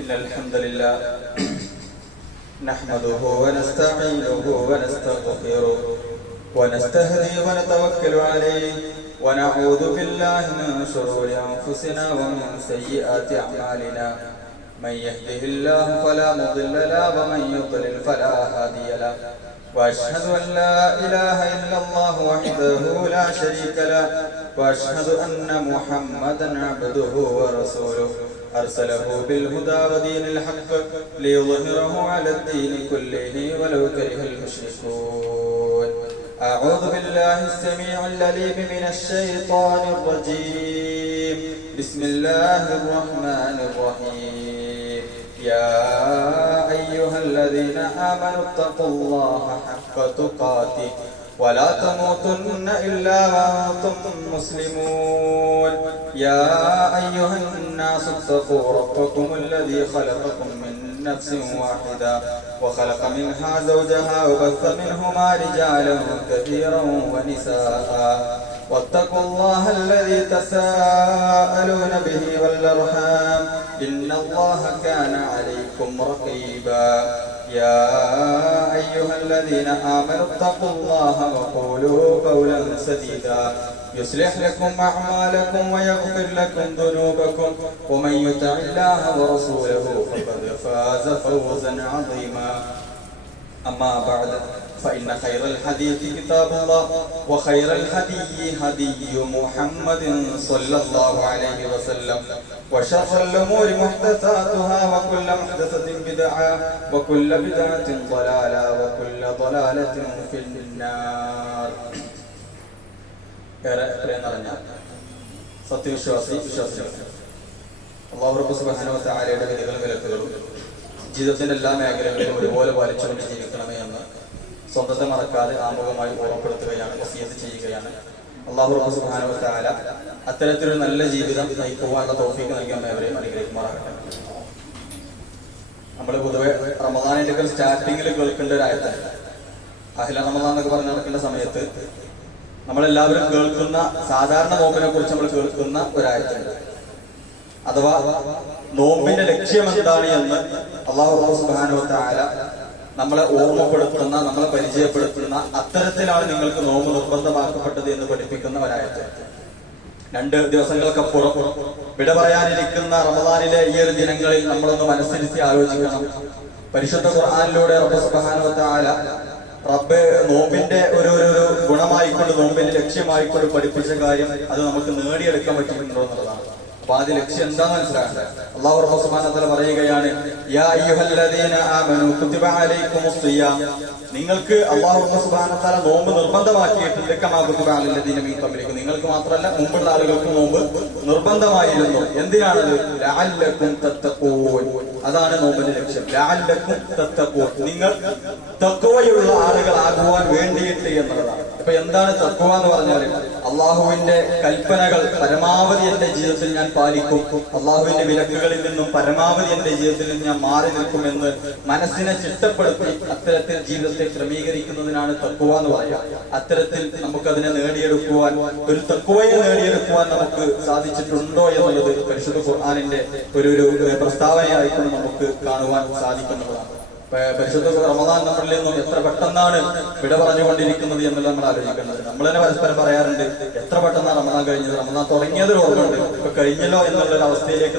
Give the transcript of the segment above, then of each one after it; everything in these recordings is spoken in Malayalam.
إن الحمد لله نحمده ونستعينه ونستغفره ونستهدي ونتوكل عليه ونعوذ بالله من شرور أنفسنا ومن سيئات أعمالنا من يهده الله فلا مضل له ومن يضلل فلا هادي له وأشهد أن لا إله إلا الله وحده لا شريك له وأشهد أن محمدا عبده ورسوله أرسله بالهدى ودين الحق ليظهره على الدين كله ولو كره المشركون. أعوذ بالله السميع العليم من الشيطان الرجيم. بسم الله الرحمن الرحيم. يا أيها الذين آمنوا اتقوا الله حق تقاته ولا تموتن إلا وأنتم مسلمون. يا أيها الناس اتقوا ربكم الذي خلقكم من نفس واحدة وخلق منها زوجها وبث منهما رجالا كثيرا ونساء واتقوا الله الذي تساءلون به والأرحام إن الله كان عليكم رقيبا. يا أيها الذين آمنوا اتقوا الله وقولوا قولا سديدا يصلح لكم أعمالكم ويغفر لكم ذنوبكم ومن يطع الله ورسوله فقد فاز فوزا عظيما. أما بعد فإن خير الحديث كتاب الله وخير الهدي هدي محمد صلى الله عليه وسلم وشر الأمور محدثاتها وكل محدثة بدعة وكل بدعة ضلالة وكل ضلالة في النار. സത്യവിശ്വാസികൾ അല്ലാഹു റബ്ബ് സുബ്ഹാനഹു വ തആലയുടെ വിധികളും വിലക്കുകളും ജീവിതത്തിന്റെ എല്ലാ മേഖലകളിലും ഒരുപോലെ പാലിച്ചുകൊണ്ട് ജീവിക്കണമേ എന്ന് സ്വന്തത്തെ മറക്കാതെ ആമുഖമായി ഓർമ്മപ്പെടുത്തുകയാണ്, വസിയത്ത് ചെയ്യുകയാണ്. അല്ലാഹു റബ്ബ് സുബ്ഹാനഹു വ തആല അത്തരത്തിലൊരു നല്ല ജീവിതം നയിക്കുവാനുള്ള തൗഫീഖ് നൽകാൻ ഏവരെയും അനുഗ്രഹിക്കുമാറാകട്ടെ. നമ്മൾ പൊതുവെ റമദാനിന്റെ സ്റ്റാർട്ടിങ്ങിൽ കേൾക്കേണ്ട ഒരു ആയത്താണ്. അഹ്ല റമദാൻ എന്നൊക്കെ പറഞ്ഞു നടക്കേണ്ട സമയത്ത് നമ്മളെല്ലാവരും കേൾക്കുന്ന സാധാരണ നോമ്പിനെ കുറിച്ച് നമ്മൾ കേൾക്കുന്ന ഒരായത്തുണ്ട്. അഥവാ നോമ്പിന്റെ ലക്ഷ്യം എന്താണ് എന്ന് അല്ലാഹു സുബ്ഹാനഹു വ തആല നമ്മളെ ഓർമ്മപ്പെടുത്തുന്ന, നമ്മളെ പരിചയപ്പെടുത്തുന്ന, അത്തരത്തിലാണ് നിങ്ങൾക്ക് നോമ്പ് നിർബന്ധമാക്കപ്പെട്ടത് എന്ന് പഠിപ്പിക്കുന്ന ഒരായത്ത്. 2 ദിവസങ്ങൾക്കപ്പുറം വിട പറയാനിരിക്കുന്ന റമദാനിലെ ഈ ഒരു ദിനങ്ങളിൽ നമ്മളൊന്ന് മനസ്സിരുത്തി ആലോചിക്കണം. പരിശുദ്ധ ഖുർആനിലൂടെ റബ്ബ് സുബ്ഹാനഹു വ തആല റബ്ബ് നോമ്പിന്റെ ഒരു ഗുണമായിക്കൊണ്ട്, നോമ്പിന്റെ ലക്ഷ്യമായിക്കൊണ്ട് പഠിപ്പിച്ച കാര്യം അത് നമുക്ക് നേടിയെടുക്കാൻ പറ്റിയിട്ടുണ്ടോ എന്നുള്ളതാണ്. അപ്പൊ ആദ്യ ലക്ഷ്യം എന്താന്ന് മനസ്സിലാക്കട്ടെ. അല്ലാഹു റബ്ബ് സുബ്ഹാനഹു വ തആല പറയുകയാണ്, യാ അയ്യുഹല്ലദീന ആമനൂ കുതിബ അലൈക്കുമുസ് സിയാം. നിങ്ങൾക്ക് അല്ലാഹു റബ്ബ് സുബ്ഹാനഹു വ തആല നോമ്പ് നിർബന്ധമാക്കിയിട്ടുണ്ട്. കമാ കുതിബ അലല്ലദീന മിൻ ഖബ്ലിക്കും. നിങ്ങൾക്ക് മാത്രമല്ല മുമ്പുള്ള ആളുകൾക്ക് നോമ്പ് നിർബന്ധമായിരുന്നു. എന്തിനാണത്? ലഅല്ലക്കും തത്തഖൂൻ. അതാണ് നോമ്പിന്റെ ലക്ഷ്യം. ലഅല്ലക്കും തത്തഖൂൻ, നിങ്ങൾ തഖ്വയുള്ള ആളുകളാകുവാൻ വേണ്ടിയിട്ട് എന്നുള്ളതാണ്. ഇപ്പൊ എന്താണ് തഖ്വ എന്ന് പറഞ്ഞാൽ? അള്ളാഹുവിന്റെ കൽപ്പനകൾ പരമാവധി എന്റെ ജീവിതത്തിൽ ഞാൻ പാലിക്കും, അള്ളാഹുവിന്റെ വിലക്കുകളിൽ നിന്നും പരമാവധി എന്റെ ജീവിതത്തിൽ നിന്ന് ഞാൻ മാറി നിൽക്കുമെന്ന് മനസ്സിനെ ചിട്ടപ്പെടുത്തി അത്തരത്തിൽ ജീവിതത്തെ ക്രമീകരിക്കുന്നതിനാണ് തഖ്വ എന്ന് പറയാം. അത്തരത്തിൽ നമുക്കതിനെ നേടിയെടുക്കുവാൻ, ഒരു തഖ്വയെ നേടിയെടുക്കുവാൻ നമുക്ക് സാധിച്ചിട്ടുണ്ടോ എന്നുള്ളത് പരിശുദ്ധ ഖുർആനിന്റെ ഒരു പ്രസ്താവനയായിക്കൊണ്ട് നമുക്ക് കാണുവാൻ സാധിക്കുന്നതാണ്. പരിശുദ്ധ റമദാൻ നമ്മളിൽ നിന്നും എത്ര പെട്ടെന്നാണ് വിട പറഞ്ഞുകൊണ്ടിരിക്കുന്നത് എന്നുള്ളത് നമ്മൾ ആലോചിക്കേണ്ടത്. നമ്മൾ തന്നെ പരസ്പരം പറയാറുണ്ട്, എത്ര പെട്ടെന്നാണ് റമദാൻ കഴിഞ്ഞത്, റമദാൻ തുടങ്ങിയതൊരു ഓർമ്മയുണ്ട്, ഇപ്പൊ കഴിഞ്ഞല്ലോ എന്നുള്ളൊരു അവസ്ഥയിലേക്ക്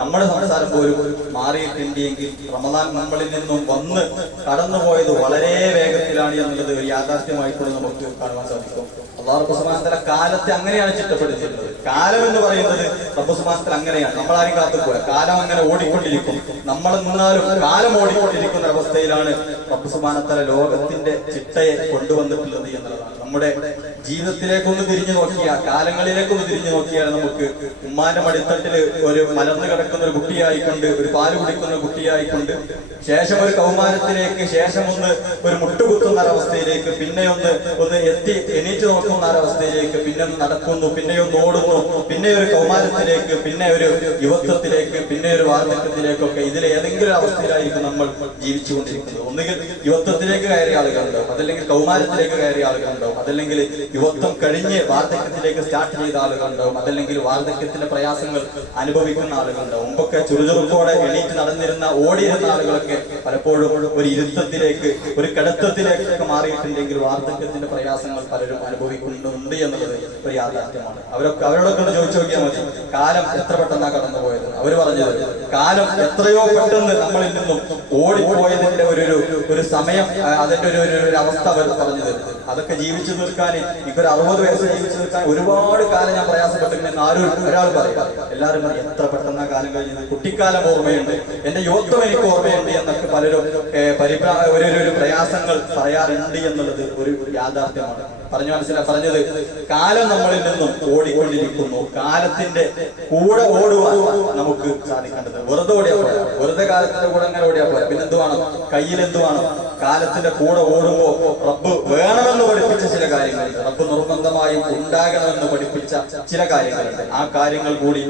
നമ്മുടെ സംസാരം പോലും മാറിയിട്ടുണ്ടെങ്കിൽ റമദാൻ നമ്മളിൽ നിന്നും വന്ന് കടന്നുപോയത് വളരെ വേഗത്തിലാണ് എന്നുള്ളത് ഒരു യാഥാർത്ഥ്യമായിക്കൊണ്ട് നമുക്ക് കാണുവാൻ സാധിക്കും. അല്ലാഹു സുബ്ഹാനഹു വ തആല കാലത്തെ അങ്ങനെയാണ് ചിട്ടപ്പെടുത്തിയിട്ടുള്ളത്. കാലം എന്ന് പറയുന്നത് റബ്ബ് സുബ്ഹാനഹു വ തആല അങ്ങനെയാണ്. നമ്മളാരും കാത്തുപോയ കാലം അങ്ങനെ ഓടിക്കൊണ്ടിരിക്കും. നമ്മൾ നിന്നാലും കാലം ഓടിക്കൊണ്ടിരിക്കുന്ന അവസ്ഥയിലാണ് റബ്ബ് സുബ്ഹാനഹു വ തആല ലോകത്തിന്റെ ചിട്ടയെ കൊണ്ടുവന്നിട്ടുള്ളത് എന്നുള്ളതാണ്. നമ്മുടെ ജീവിതത്തിലേക്കൊന്ന് തിരിഞ്ഞു നോക്കിയാൽ, കാലങ്ങളിലേക്കൊന്ന് തിരിഞ്ഞു നോക്കിയാൽ നമുക്ക് ഉമ്മാന്റെ മടിത്തട്ടില് ഒരു മലർന്നു കിടക്കുന്ന ഒരു കുട്ടിയായിക്കൊണ്ട്, ഒരു പാല് കുടിക്കുന്ന കുട്ടിയായിക്കൊണ്ട്, ശേഷം ഒരു കൗമാരത്തിലേക്ക്, ശേഷം ഒരു മുട്ടുകുത്തുന്ന ഒരവസ്ഥയിലേക്ക്, പിന്നെ ഒന്ന് എണീറ്റ് നോക്കുന്ന ഒരവസ്ഥയിലേക്ക്, പിന്നെ ഒന്ന് നടക്കുന്നു, പിന്നെ ഒന്ന് ഓടുന്നു, പിന്നെ ഒരു കൗമാരത്തിലേക്ക്, പിന്നെ ഒരു യുവത്വത്തിലേക്ക്, പിന്നെ ഒരു വാർദ്ധക്യത്തിലേക്കൊക്കെ ഇതിലേതെങ്കിലും അവസ്ഥയിലായിരിക്കും നമ്മൾ ജീവിച്ചുകൊണ്ടിരിക്കുന്നത്. ഒന്നുകിൽ യുവത്വത്തിലേക്ക് കയറിയ ആളുകളുണ്ടാവും, അതല്ലെങ്കിൽ കൗമാരത്തിലേക്ക് കയറിയ ആളുകളുണ്ടാവും, അതല്ലെങ്കിൽ യുവത്വം കഴിഞ്ഞ് വാർദ്ധക്യത്തിലേക്ക് സ്റ്റാർട്ട് ചെയ്ത ആളുകളുണ്ടാവും, അതല്ലെങ്കിൽ വാർദ്ധക്യത്തിന്റെ പ്രയാസങ്ങൾ അനുഭവിക്കുന്ന ആളുകളുണ്ടാവും. മുമ്പൊക്കെ ചുറുചുറുക്കോടെ എണീറ്റ് നടന്നിരുന്ന ഓടിയിരുന്ന ആളുകളൊക്കെ പലപ്പോഴും ഒരു ഇരുത്തത്തിലേക്ക്, ഒരു കിടത്തത്തിലേക്കൊക്കെ മാറിയിട്ടുണ്ടെങ്കിൽ വാർദ്ധക്യത്തിന്റെ പ്രയാസങ്ങൾ പലരും അനുഭവിക്കുന്നുണ്ട് എന്നുള്ളത് ഒരു യാഥാർത്ഥ്യമാണ്. അവരോടൊക്കെ ഒന്ന് ചോദിച്ചു നോക്കിയാൽ മതി, കാലം എത്ര പെട്ടെന്നാണ് കടന്നുപോയത്. അവർ പറഞ്ഞത് കാലം എത്രയോ പെട്ടെന്ന് നമ്മളിൽ നിന്നും ഓടിപ്പോയതിന്റെ ഒരു സമയം, അതിന്റെ ഒരു അവസ്ഥ അവർ പറഞ്ഞു തരുന്നത്. അതൊക്കെ ജീവിച്ചു തീർക്കാൻ എനിക്കൊരു 60 വയസ്സ് ജീവിച്ചു തീർക്കാൻ ഒരുപാട് കാലം ഞാൻ പ്രയാസപ്പെട്ടിട്ടുണ്ടെന്ന് ഒരാൾ പറയും. എല്ലാവരും പറയും എത്ര പെട്ടെന്നാ കാലം കഴിഞ്ഞത്, കുട്ടിക്കാലം ഓർമ്മയുണ്ട്, എന്റെ യുവത്വം എനിക്ക് ഓർമ്മയുണ്ട് എന്നൊക്കെ പലരും ഒരു പ്രയാസങ്ങൾ പറയാറുണ്ട് എന്നുള്ളത് ഒരു യാഥാർത്ഥ്യമാണ്. പറഞ്ഞത് കാലം നമ്മളിൽ നിന്നും ഓടിക്കൊണ്ടിരിക്കുന്നു. കാലത്തിന്റെ കൂടെ ഓടുവാൻ നമുക്ക് സാധിക്കേണ്ടത് വെറുതെ ഓടിയാ പോരാ, വെറുതെ കാലത്തിന്റെ കൂടെ അങ്ങനെ ഓടിയാ പോരാ. പിന്നെന്ത് വേണം? കയ്യിലെന്ത് വേണം? കാലത്തിന്റെ കൂടെ ഓടുമ്പോ റബ്ബ് വേണമെന്ന് പഠിപ്പിച്ച ചില കാര്യങ്ങളുണ്ട്, റബ്ബ് നിർബന്ധമായും ഉണ്ടാകണമെന്ന് പഠിപ്പിച്ച ചില കാര്യങ്ങളുണ്ട്. ആ കാര്യങ്ങൾ കൂടി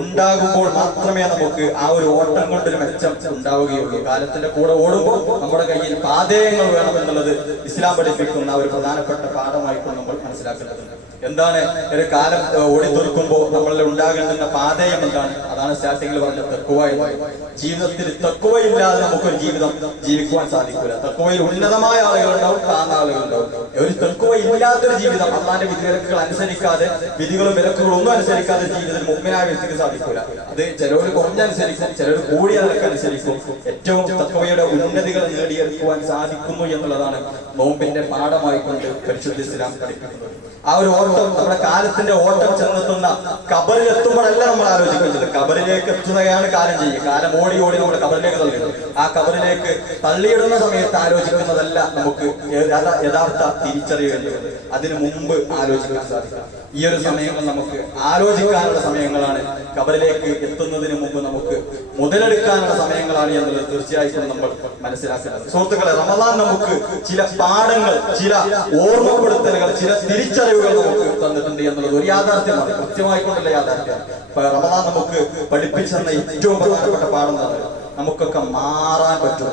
ഉണ്ടാകുമ്പോൾ മാത്രമേ നമുക്ക് ആ ഒരു ഓട്ടം കൊണ്ടൊരു മെച്ചം ഉണ്ടാവുകയുള്ളൂ. കാലത്തിന്റെ കൂടെ ഓടുമ്പോൾ നമ്മുടെ കയ്യിൽ പാതേയങ്ങൾ വേണമെന്നുള്ളത് ഇസ്ലാം പഠിപ്പിക്കുന്ന ഒരു പ്രധാനപ്പെട്ട പാഠമായിക്കൊണ്ട് നമ്മൾ മനസ്സിലാക്കേണ്ടതുണ്ട്. എന്താണ് ഒരു കാലം ഓടിത്തൊടുക്കുമ്പോൾ നമ്മളിൽ ഉണ്ടാകേണ്ടുന്ന പാതയം എന്താണ്? അതാണ് സ്റ്റാർട്ടിങ്ങിൽ പറഞ്ഞ തഖ്വ എന്ന്. ജീവിതത്തിൽ തഖ്വയില്ലാതെ നമുക്കൊരു ജീവിതം ജീവിക്കുവാൻ സാധിക്കില്ല. തഖ്വയിൽ ഉന്നതമായ ആളുകളുണ്ടാവും, താഴ്ന്ന ആളുകളുണ്ടാവും. ഒരു തഖ്വ ഇല്ലാത്തൊരു ജീവിതം, അള്ളാന്റെ വിധിവിലക്കുകൾ അനുസരിക്കാതെ, വിധികളും വിലക്കുകളും ഒന്നും അനുസരിക്കാതെ ജീവിതത്തിൽ മുഅ്മിനായ വ്യക്തിക്ക് സാധിക്കില്ല. അത് ചിലവർ കുറഞ്ഞനുസരിക്കും, ചിലർ കൂടിയ നിലക്ക് അനുസരിക്കും. ഏറ്റവും തഖ്വയുടെ ഉന്നതികൾ നേടിയെടുക്കുവാൻ സാധിക്കുന്നു എന്നുള്ളതാണ് നോമ്പിന്റെ പാഠമായിക്കൊണ്ട് പരിശുദ്ധ ഇസ്ലാം പഠിപ്പിക്കുന്നത്. ആ ഒരു ഓട്ടം, നമ്മുടെ കാലത്തിന്റെ ഓട്ടം ചെന്നെത്തുന്ന ഖബറിൽ എത്തുമ്പോഴല്ല നമ്മൾ ആലോചിക്കുന്നത്. ഖബറിലേക്ക് എത്തുകയാണ് കാലം ചെയ്യുക. കാലം ഓടി ഓടി നമ്മൾ ഖബറിലേക്ക് തള്ളിയിടും. ആ ഖബറിലേക്ക് തള്ളിയിടുന്ന സമയത്ത് ആലോചിക്കുന്നതല്ല നമുക്ക് യഥാർത്ഥ തിരിച്ചറിയുന്നത്. അതിനു മുമ്പ് ആലോചിക്കാൻ സാധിക്കും. ഈ ഒരു സമയങ്ങൾ നമുക്ക് ആലോചിക്കാനുള്ള സമയങ്ങളാണ്. ഖബറിലേക്ക് എത്തുന്നതിന് മുമ്പ് നമുക്ക് മുതലെടുക്കാനുള്ള സമയങ്ങളാണ് എന്നുള്ളത് തീർച്ചയായിട്ടും നമ്മൾ മനസ്സിലാക്കുന്നത്. സുഹൃത്തുക്കളെ, റമദാൻ നമുക്ക് ചില പാഠങ്ങൾ, ചില ഓർമ്മപ്പെടുത്തലുകൾ, ചില തിരിച്ചറിവുകൾ നമുക്ക് തന്നിട്ടുണ്ട് എന്നുള്ളത് ഒരു യാഥാർത്ഥ്യമാണ്, കൃത്യമായിക്കൊണ്ടുള്ള യാഥാർത്ഥ്യമാണ്. റമദാൻ നമുക്ക് പഠിപ്പിച്ചെന്ന ഏറ്റവും പ്രധാനപ്പെട്ട പാഠം നമുക്കൊക്കെ മാറാൻ പറ്റും.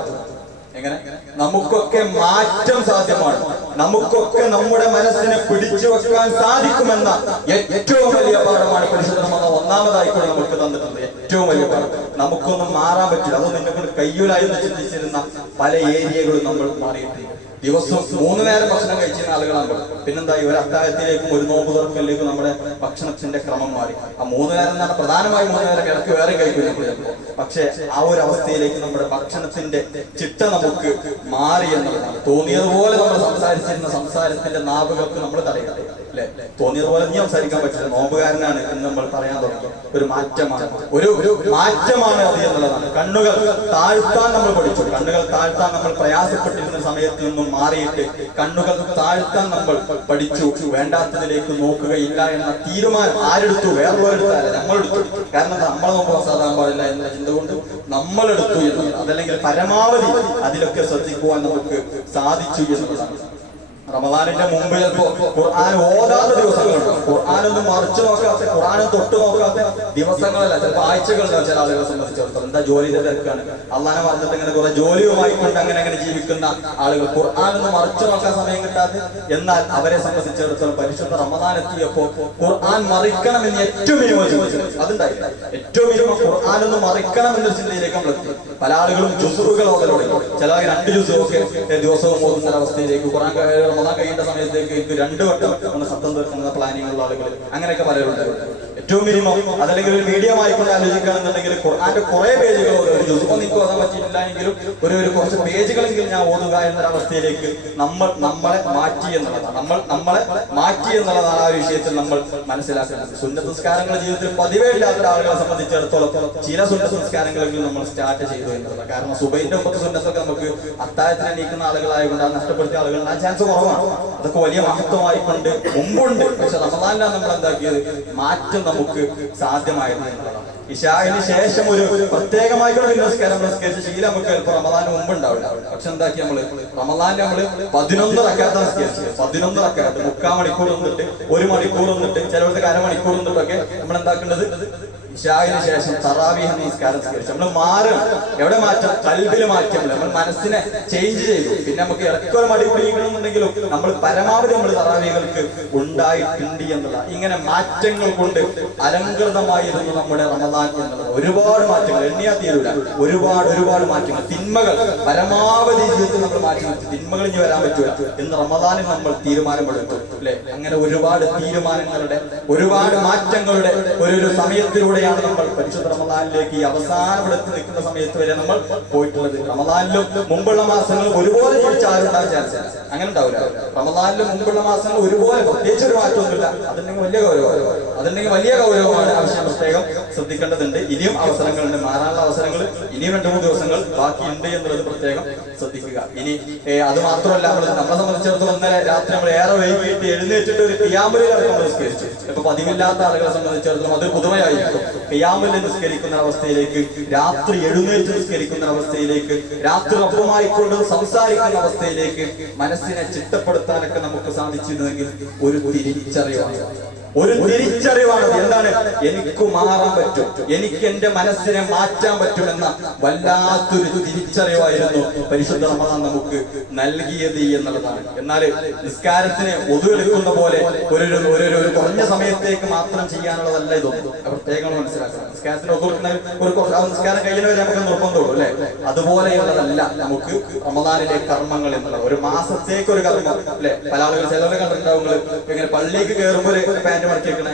എങ്ങനെ? നമുക്കൊക്കെ മാറ്റം സാധ്യമാണ്. നമുക്കൊക്കെ നമ്മുടെ മനസ്സിനെ പിടിച്ചു വെക്കാൻ സാധിക്കുമെന്ന ഏറ്റവും വലിയ പാഠമാണ് പരിശുദ്ധ റമദാൻ ഒന്നാമതായിക്കൂടെ നമുക്ക് തന്നിട്ടുണ്ട്. ഏറ്റവും വലിയ പാഠം, നമുക്കൊന്നും മാറാൻ പറ്റില്ല. അതൊന്നും നിന്നെ കൊണ്ട് കയ്യൂലായി ചിന്തിച്ചിരുന്ന പല ഏരിയകളും നമ്മൾ മാറിയിട്ടുണ്ട്. ദിവസവും 3 നേരം ഭക്ഷണം കഴിച്ചിരുന്ന ആളുകളാണ്. പിന്നെന്തായി ഒരു അത്താഴത്തിലേക്കും ഒരു നോമ്പ് തുറക്കലിലേക്കും നമ്മുടെ ഭക്ഷണത്തിന്റെ ക്രമം മാറി. ആ 3 നേരം എന്നാണ് പ്രധാനമായും 3 നേരം കിടക്ക് വേറെ കഴിക്കില്ല. പക്ഷെ ആ ഒരു അവസ്ഥയിലേക്ക് നമ്മുടെ ഭക്ഷണത്തിന്റെ ചിട്ട നമുക്ക് മാറി എന്നുള്ളതാണ്. തോന്നിയതുപോലെ നമ്മൾ സംസാരിച്ചിരുന്ന സംസാരത്തിന്റെ നാവുകൾക്ക് നമ്മൾ തടയട്ടെ, അല്ലെ? തോന്നിയതുപോലെ നീ സംസാരിക്കാൻ പറ്റില്ല, നോമ്പുകാരനാണ് എന്ന് നമ്മൾ പറയാൻ തുടങ്ങി. ഒരു മാറ്റമാണ്, ഒരു മാറ്റമാണ് അത് എന്നുള്ളതാണ്. കണ്ണുകൾ താഴ്ത്താൻ നമ്മൾ പഠിച്ചു. കണ്ണുകൾ താഴ്ത്താൻ നമ്മൾ പ്രയാസപ്പെട്ടിരുന്ന സമയത്ത് നിന്നും മാറിയിട്ട് കണ്ണുകൾ താഴ്ത്താൻ നമ്മൾ പഠിച്ചു. വേണ്ടാത്തതിലേക്ക് നോക്കുകയില്ല എന്ന തീരുമാനം ആരെടുത്തു? വേറൊരുത്തല്ല, നമ്മളെടുത്തു. കാരണം നമ്മളെ നോമ്പ് സാധാരണ പാടില്ല എന്ന ചിന്ത കൊണ്ട് നമ്മളെടുത്തു എന്നുള്ളത്. അതല്ലെങ്കിൽ പരമാവധി അതിലൊക്കെ ശ്രദ്ധിക്കുവാൻ നമുക്ക് സാധിച്ചു എന്നുള്ളതാണ്. റമദാനിന്റെ മുമ്പ് ചിലപ്പോ ഖുർആൻ ഓതാത്ത ദിവസങ്ങളുണ്ട്. ഖുർആനൊന്നും മറിച്ചു നോക്കാത്ത, ഖുർആനും തൊട്ട് നോക്കാത്ത ദിവസങ്ങളല്ല, ചിലപ്പോൾ ആഴ്ചകളുണ്ടാവും. ചില ആളുകളെ സംബന്ധിച്ചിടത്തോളം എന്താ ജോലിയുടെ തിരക്കാണ്, അള്ളാനെ മറന്നിട്ട് ഇങ്ങനെ കുറെ ജോലിയുമായി കൊണ്ട് അങ്ങനെ ജീവിക്കുന്ന ആളുകൾ, ഖുർആനൊന്നും മറിച്ചു നോക്കാൻ സമയം കിട്ടാതെ. എന്നാൽ അവരെ സംബന്ധിച്ചിടത്തോളം പരിശുദ്ധ റമദാൻ എത്തിയപ്പോ ഖുർആൻ മറിക്കണം എന്ന് ഏറ്റവും മിനിമം അതുണ്ടായില്ല. ഏറ്റവും മിനിമം ഖുർആനൊന്നും മറിക്കണം എന്നൊരു ചിന്തയിലേക്ക് നമ്മൾ എത്തി. പല ആളുകളും ജുസുകൾ ഓതലോടെ, ചില 2 ജുസുകളൊക്കെ ദിവസവും ഓതുന്ന അവസ്ഥയിലേക്ക്, ഖുർആൻ റമദാൻ കഴിയേണ്ട സമയത്തേക്ക് 2 വട്ടം ഒന്ന് സത്തം തീർക്കുന്ന പ്ലാനിങ് ഉള്ള ആളുകൾ, അങ്ങനെയൊക്കെ പലരുണ്ട്. ഏറ്റവും മിനിമം അതല്ലെങ്കിൽ ഒരു മീഡിയം ആയിക്കൊണ്ട് ആലോചിക്കുകയാണെന്നുണ്ടെങ്കിൽ ഖുർആന്റെ കുറെ പേജുകൾ ഒരു ദിവസം എനിക്ക് ഓതാൻ പറ്റിയില്ല എങ്കിലും ഒരു കുറച്ച് പേജുകളെങ്കിലും ഞാൻ ഓതുക എന്നൊരവസ്ഥയിലേക്ക് നമ്മളെ മാറ്റി എന്നുള്ളതാണ്. നമ്മളെ മാറ്റി എന്നുള്ളതാണ് ആ ഒരു വിഷയത്തിൽ നമ്മൾ മനസ്സിലാക്കുന്നത്. സുന്നത്ത് സംസ്കാരങ്ങളുടെ ജീവിതത്തിൽ പതിവേ ഇല്ലാത്ത ആളുകളെ സംബന്ധിച്ചിടത്തോളം ചില സുന്നത്ത് സംസ്കാരങ്ങളെങ്കിലും നമ്മൾ സ്റ്റാർട്ട് ചെയ്തു എന്നുള്ളത്. കാരണം സുബൈന്റെ ഒപ്പത്തെ സുന്നത്തൊക്കെ നമുക്ക് അത്താഴത്തിന് എണീക്കുന്ന ആളുകളായതുകൊണ്ട് അത് നഷ്ടപ്പെടുത്തിയ ആളുകളുടെ ആ ചാൻസ് കുറവാണ്. അതൊക്കെ വലിയ മഹത്വമായിക്കൊണ്ട് മുമ്പുണ്ട്. പക്ഷെ റമദാനിലാണ് നമ്മൾ എന്താക്കിയത്? മാറ്റം നമുക്ക് സാധ്യമായിരുന്നു എന്നുള്ളതാണ്. ഇശാഇന് ശേഷം ഒരു പ്രത്യേകമായിട്ടുള്ള നമസ്കാരം ശീലം നമുക്ക് ചിലപ്പോൾ റമദാന് മുമ്പ് ഉണ്ടാവില്ല. പക്ഷെ എന്താക്കി നമ്മള് റമദാനിൽ നമ്മള് 11 റക്അത്ത് നിസ്കരിച്ചു. 11 റക്അത്ത് 3/4 മണിക്കൂർ വന്നിട്ട് 1 മണിക്കൂർ വന്നിട്ട് ചിലവർക്ക് 1/2 മണിക്കൂർ വന്നിട്ടൊക്കെ നമ്മൾ എന്താക്കേണ്ടത്? ഇശാഇന് ശേഷം തറാവീഹ് നമസ്കാരം നിസ്കരിച്ചു. നമ്മൾ മാറും. എവിടെ മാറ്റം? കൽബിൽ മാറ്റമില്ല. നമ്മൾ മനസ്സിനെ ചേഞ്ച് ചെയ്തു. പിന്നെ നമുക്ക് ഇടയ്ക്കൊരു മടി പിടിക്കണമെന്നുണ്ടെങ്കിലും നമ്മൾ പരമാവധി നമ്മൾ തറാവീഹുകൾക്ക് ഉണ്ടായിട്ടുണ്ട് എന്നുള്ള ഇങ്ങനെ മാറ്റങ്ങൾ കൊണ്ട് അലങ്കൃതമായിരുന്നു നമ്മുടെ റമദാൻ എന്നുള്ളത്. ഒരുപാട് മാറ്റങ്ങൾ എണ്ണിയാ തീരൂല. ഒരുപാട് മാറ്റങ്ങൾ. തിന്മകൾ പരമാവധി ജീവിതത്തിൽ നമ്മൾ മാറ്റി നിർത്തി. തിന്മകൾ ഇനി വരാൻ പറ്റൂല എന്ന് റമദാനിൽ നമ്മൾ തീരുമാനമെടുത്തു അല്ലെ. അങ്ങനെ ഒരുപാട് തീരുമാനങ്ങളുടെ ഒരുപാട് മാറ്റങ്ങളുടെ ഒരു സമയത്തിലൂടെയാണ് നമ്മൾ പരിശുദ്ധ റമദാനിലേക്ക് ഈ അവസാനമെടുത്ത് നിൽക്കുന്ന സമയത്ത് വരെ നമ്മൾ പോയിട്ടുള്ളത്. റമദാനിലും മുമ്പുള്ള മാസങ്ങൾ ഒരുപോലെ ജീവിച്ച ആരുണ്ടാവും ചാൻസ് അങ്ങനെ ഉണ്ടാവില്ല. റമദാനിലും മുമ്പുള്ള മാസങ്ങൾ ഒരുപോലെ പ്രത്യേകിച്ച് ഒരു മാറ്റമൊന്നുമില്ല. അതുണ്ടെങ്കിൽ വലിയ ഗൗരവമാണ്. ആവശ്യം പ്രത്യേകം ശ്രദ്ധിക്കേണ്ടതുണ്ട്. ഇനിയും അവസരങ്ങളുണ്ട്, മാറാനുള്ള അവസരങ്ങൾ ഇനിയും 2-3 ദിവസങ്ങൾ ബാക്കിയുണ്ട് എന്നുള്ളത് പ്രത്യേകം ശ്രദ്ധിക്കുക. ഇനി അത് മാത്രമല്ല, നമ്മളെ സംബന്ധിച്ചിടത്തോളം ഇന്നലെ രാത്രി നമ്മൾ ഏറെ വൈകിട്ട് എഴുന്നേറ്റിട്ട് ഒരു ഖിയാമുൽ അടക്കം നിസ്കരിച്ചു. ഇപ്പൊ പതിവില്ലാത്ത ആളുകളെ സംബന്ധിച്ചിടത്തോളം അതൊരു പുതുമയായിരിക്കും. ഖിയാമുൽ നിസ്കരിക്കുന്ന അവസ്ഥയിലേക്ക്, രാത്രി എഴുന്നേറ്റ് നിസ്കരിക്കുന്ന അവസ്ഥയിലേക്ക്, രാത്രി റബ്ബുമായിക്കൊണ്ട് സംസാരിക്കുന്ന അവസ്ഥയിലേക്ക് മനസ്സിനെ ചിട്ടപ്പെടുത്താനൊക്കെ നമുക്ക് സാധിച്ചിരുന്നെങ്കിൽ ഒരു തിരിച്ചറിവാണ്. എന്താണ്? എനിക്ക് മാറാൻ പറ്റും, എനിക്ക് എന്റെ മനസ്സിനെ മാറ്റാൻ പറ്റുമെന്ന വല്ലാത്തൊരു തിരിച്ചറിവായിരുന്നു പരിശുദ്ധ റമദാൻ നമുക്ക് നൽകിയത് എന്നുള്ളതാണ്. എന്നാൽ നിസ്കാരത്തിന് ഒതുവെടുക്കുന്ന പോലെ ഒരു കുറഞ്ഞ സമയത്തേക്ക് മാത്രം ചെയ്യാനുള്ളതല്ല ഇതൊന്നും. പ്രത്യേകം മനസ്സിലാക്കണം. നിസ്കാരത്തിന് ഒതുവെടുക്കുന്ന നിസ്കാരം കഴിയുന്നവരെ നമുക്ക് നിർബന്ധമുള്ളൂ അല്ലെ. അതുപോലെയുള്ളതല്ല നമുക്ക് റമദാനിലെ കർമ്മങ്ങൾ എന്നുള്ളത്. ഒരു മാസത്തേക്ക് ഒരു കർമ്മം അല്ലെ. പല ആളുകൾ ചിലവരെ കണ്ടിട്ടുണ്ടാവും. ഇങ്ങനെ പള്ളിക്ക് കയറുമ്പോൾ മടക്കിയേക്കണേ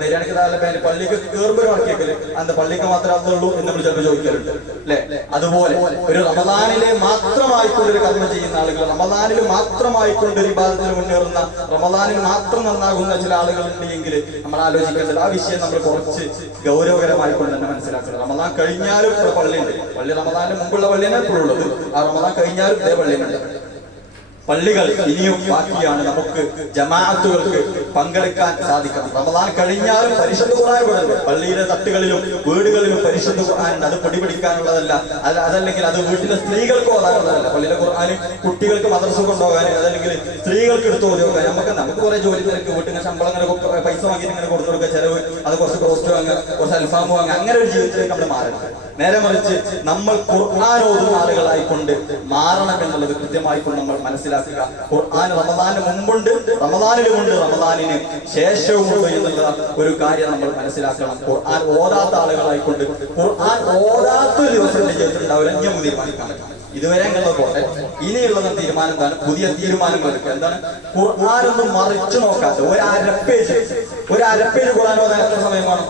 നെയ്യാണിക്ക് താഴെ പാൻറ് പള്ളിക്ക് കയറുമ്പോൾ മടക്കിയേക്കല് അന്ന് പള്ളിക്ക് മാത്രമേ അതുള്ളൂ എന്ന് നമ്മൾ ചിലപ്പോൾ ചോദിക്കലുണ്ട് അല്ലെ. അതുപോലെ ഒരു റമദാനിലെ മാത്രമായിക്കൊണ്ടൊരു കർമ്മം ചെയ്യുന്ന ആളുകൾ, റമദാനിൽ മാത്രമായിക്കൊണ്ടൊരു ഇബാദത്തിൽ മുന്നേറുന്ന, റമദാനിൽ മാത്രം നന്നാകുന്ന ചില ആളുകൾ ഉണ്ടെങ്കിൽ നമ്മൾ ആലോചിക്കേണ്ടത് ആ വിഷയം നമ്മൾ കുറച്ച് ഗൗരവകരമായിക്കൊണ്ട് തന്നെ മനസ്സിലാക്കണം. റമദാൻ കഴിഞ്ഞാലും പള്ളിയുണ്ട്. പള്ളി റമദാനിന് മുമ്പുള്ള പള്ളിയാണ് ഇപ്പോഴുള്ളത്. ആ റമദാൻ കഴിഞ്ഞാലും ഇതേ പള്ളിയുണ്ട്. പള്ളികൾ ഇനിയും ബാക്കിയാണ്. നമുക്ക് ജമാഅത്തുകൾക്ക് പങ്കെടുക്കാൻ സാധിക്കണം. റമദാൻ കഴിഞ്ഞാലും പരിശുദ്ധ ഖുർആൻ ഉണ്ട്. പള്ളിയിലെ തട്ടുകളിലും വീടുകളിലും പരിശുദ്ധ ഖുർആൻ ഉണ്ട്. അത് പിടിപിടിക്കാനുള്ളതല്ല. അതല്ലെങ്കിൽ അത് വീട്ടിലെ സ്ത്രീകൾക്ക് ഓതാനുള്ളതല്ല. പള്ളിയിലെ ഖുർആൻ കുട്ടികൾക്ക് മദ്രസ കൊണ്ടുപോകാൻ, അതല്ലെങ്കിൽ സ്ത്രീകൾക്ക് എടുത്ത് ഓതി നോക്കാൻ. നമുക്ക് കുറെ ജോലി തിരക്ക്, വീട്ടിന് ശമ്പളം ഇങ്ങനെ പൈസ വാങ്ങിയിട്ട് ഇങ്ങനെ കൊടുത്തു കൊടുക്കുക, ചെലവ്, അത് കുറച്ച് റോസ്റ്റ് വാങ്ങുക, കുറച്ച് അൽഫാം വാങ്ങുക, അങ്ങനെ ഒരു ജീവിതത്തിലേക്ക് നമ്മൾ മാറണം. നേരെ മറിച്ച് നമ്മൾ ഖുർആൻ ഓതുന്ന ആളുകളായിക്കൊണ്ട് മാറണം എന്നുള്ളത് കൃത്യമായിക്കൊണ്ട് നമ്മൾ മനസ്സിലാക്കുക. ഖുർആൻ റമദാനിന് മുമ്പുണ്ട്, റമദാനിലുമുണ്ട്, റമദാനിന് ശേഷവുമുണ്ട് എന്നുള്ള ഒരു കാര്യം നമ്മൾ മനസ്സിലാക്കണം. ഖുർആൻ ഓതാത്ത ആളുകളായിക്കൊണ്ട് ഖുർആൻ ഓതാത്ത ദിവസം ജീവിതത്തിൽ ഉണ്ടാവില്ല. ഞാൻ തീരുമാനിക്കാൻ ഇതുവരെ ഞങ്ങൾ പോട്ടെ. ഇനിയുള്ളത് തീരുമാനം എന്താണ്? പുതിയ തീരുമാനങ്ങൾ എടുക്കുക. എന്താണ്? ഖുർആനൊന്നും മറിച്ചു നോക്കാത്ത ഒരു അരപ്പേജ് ഖുർആൻ ഓതാൻ എത്ര സമയം വേണം?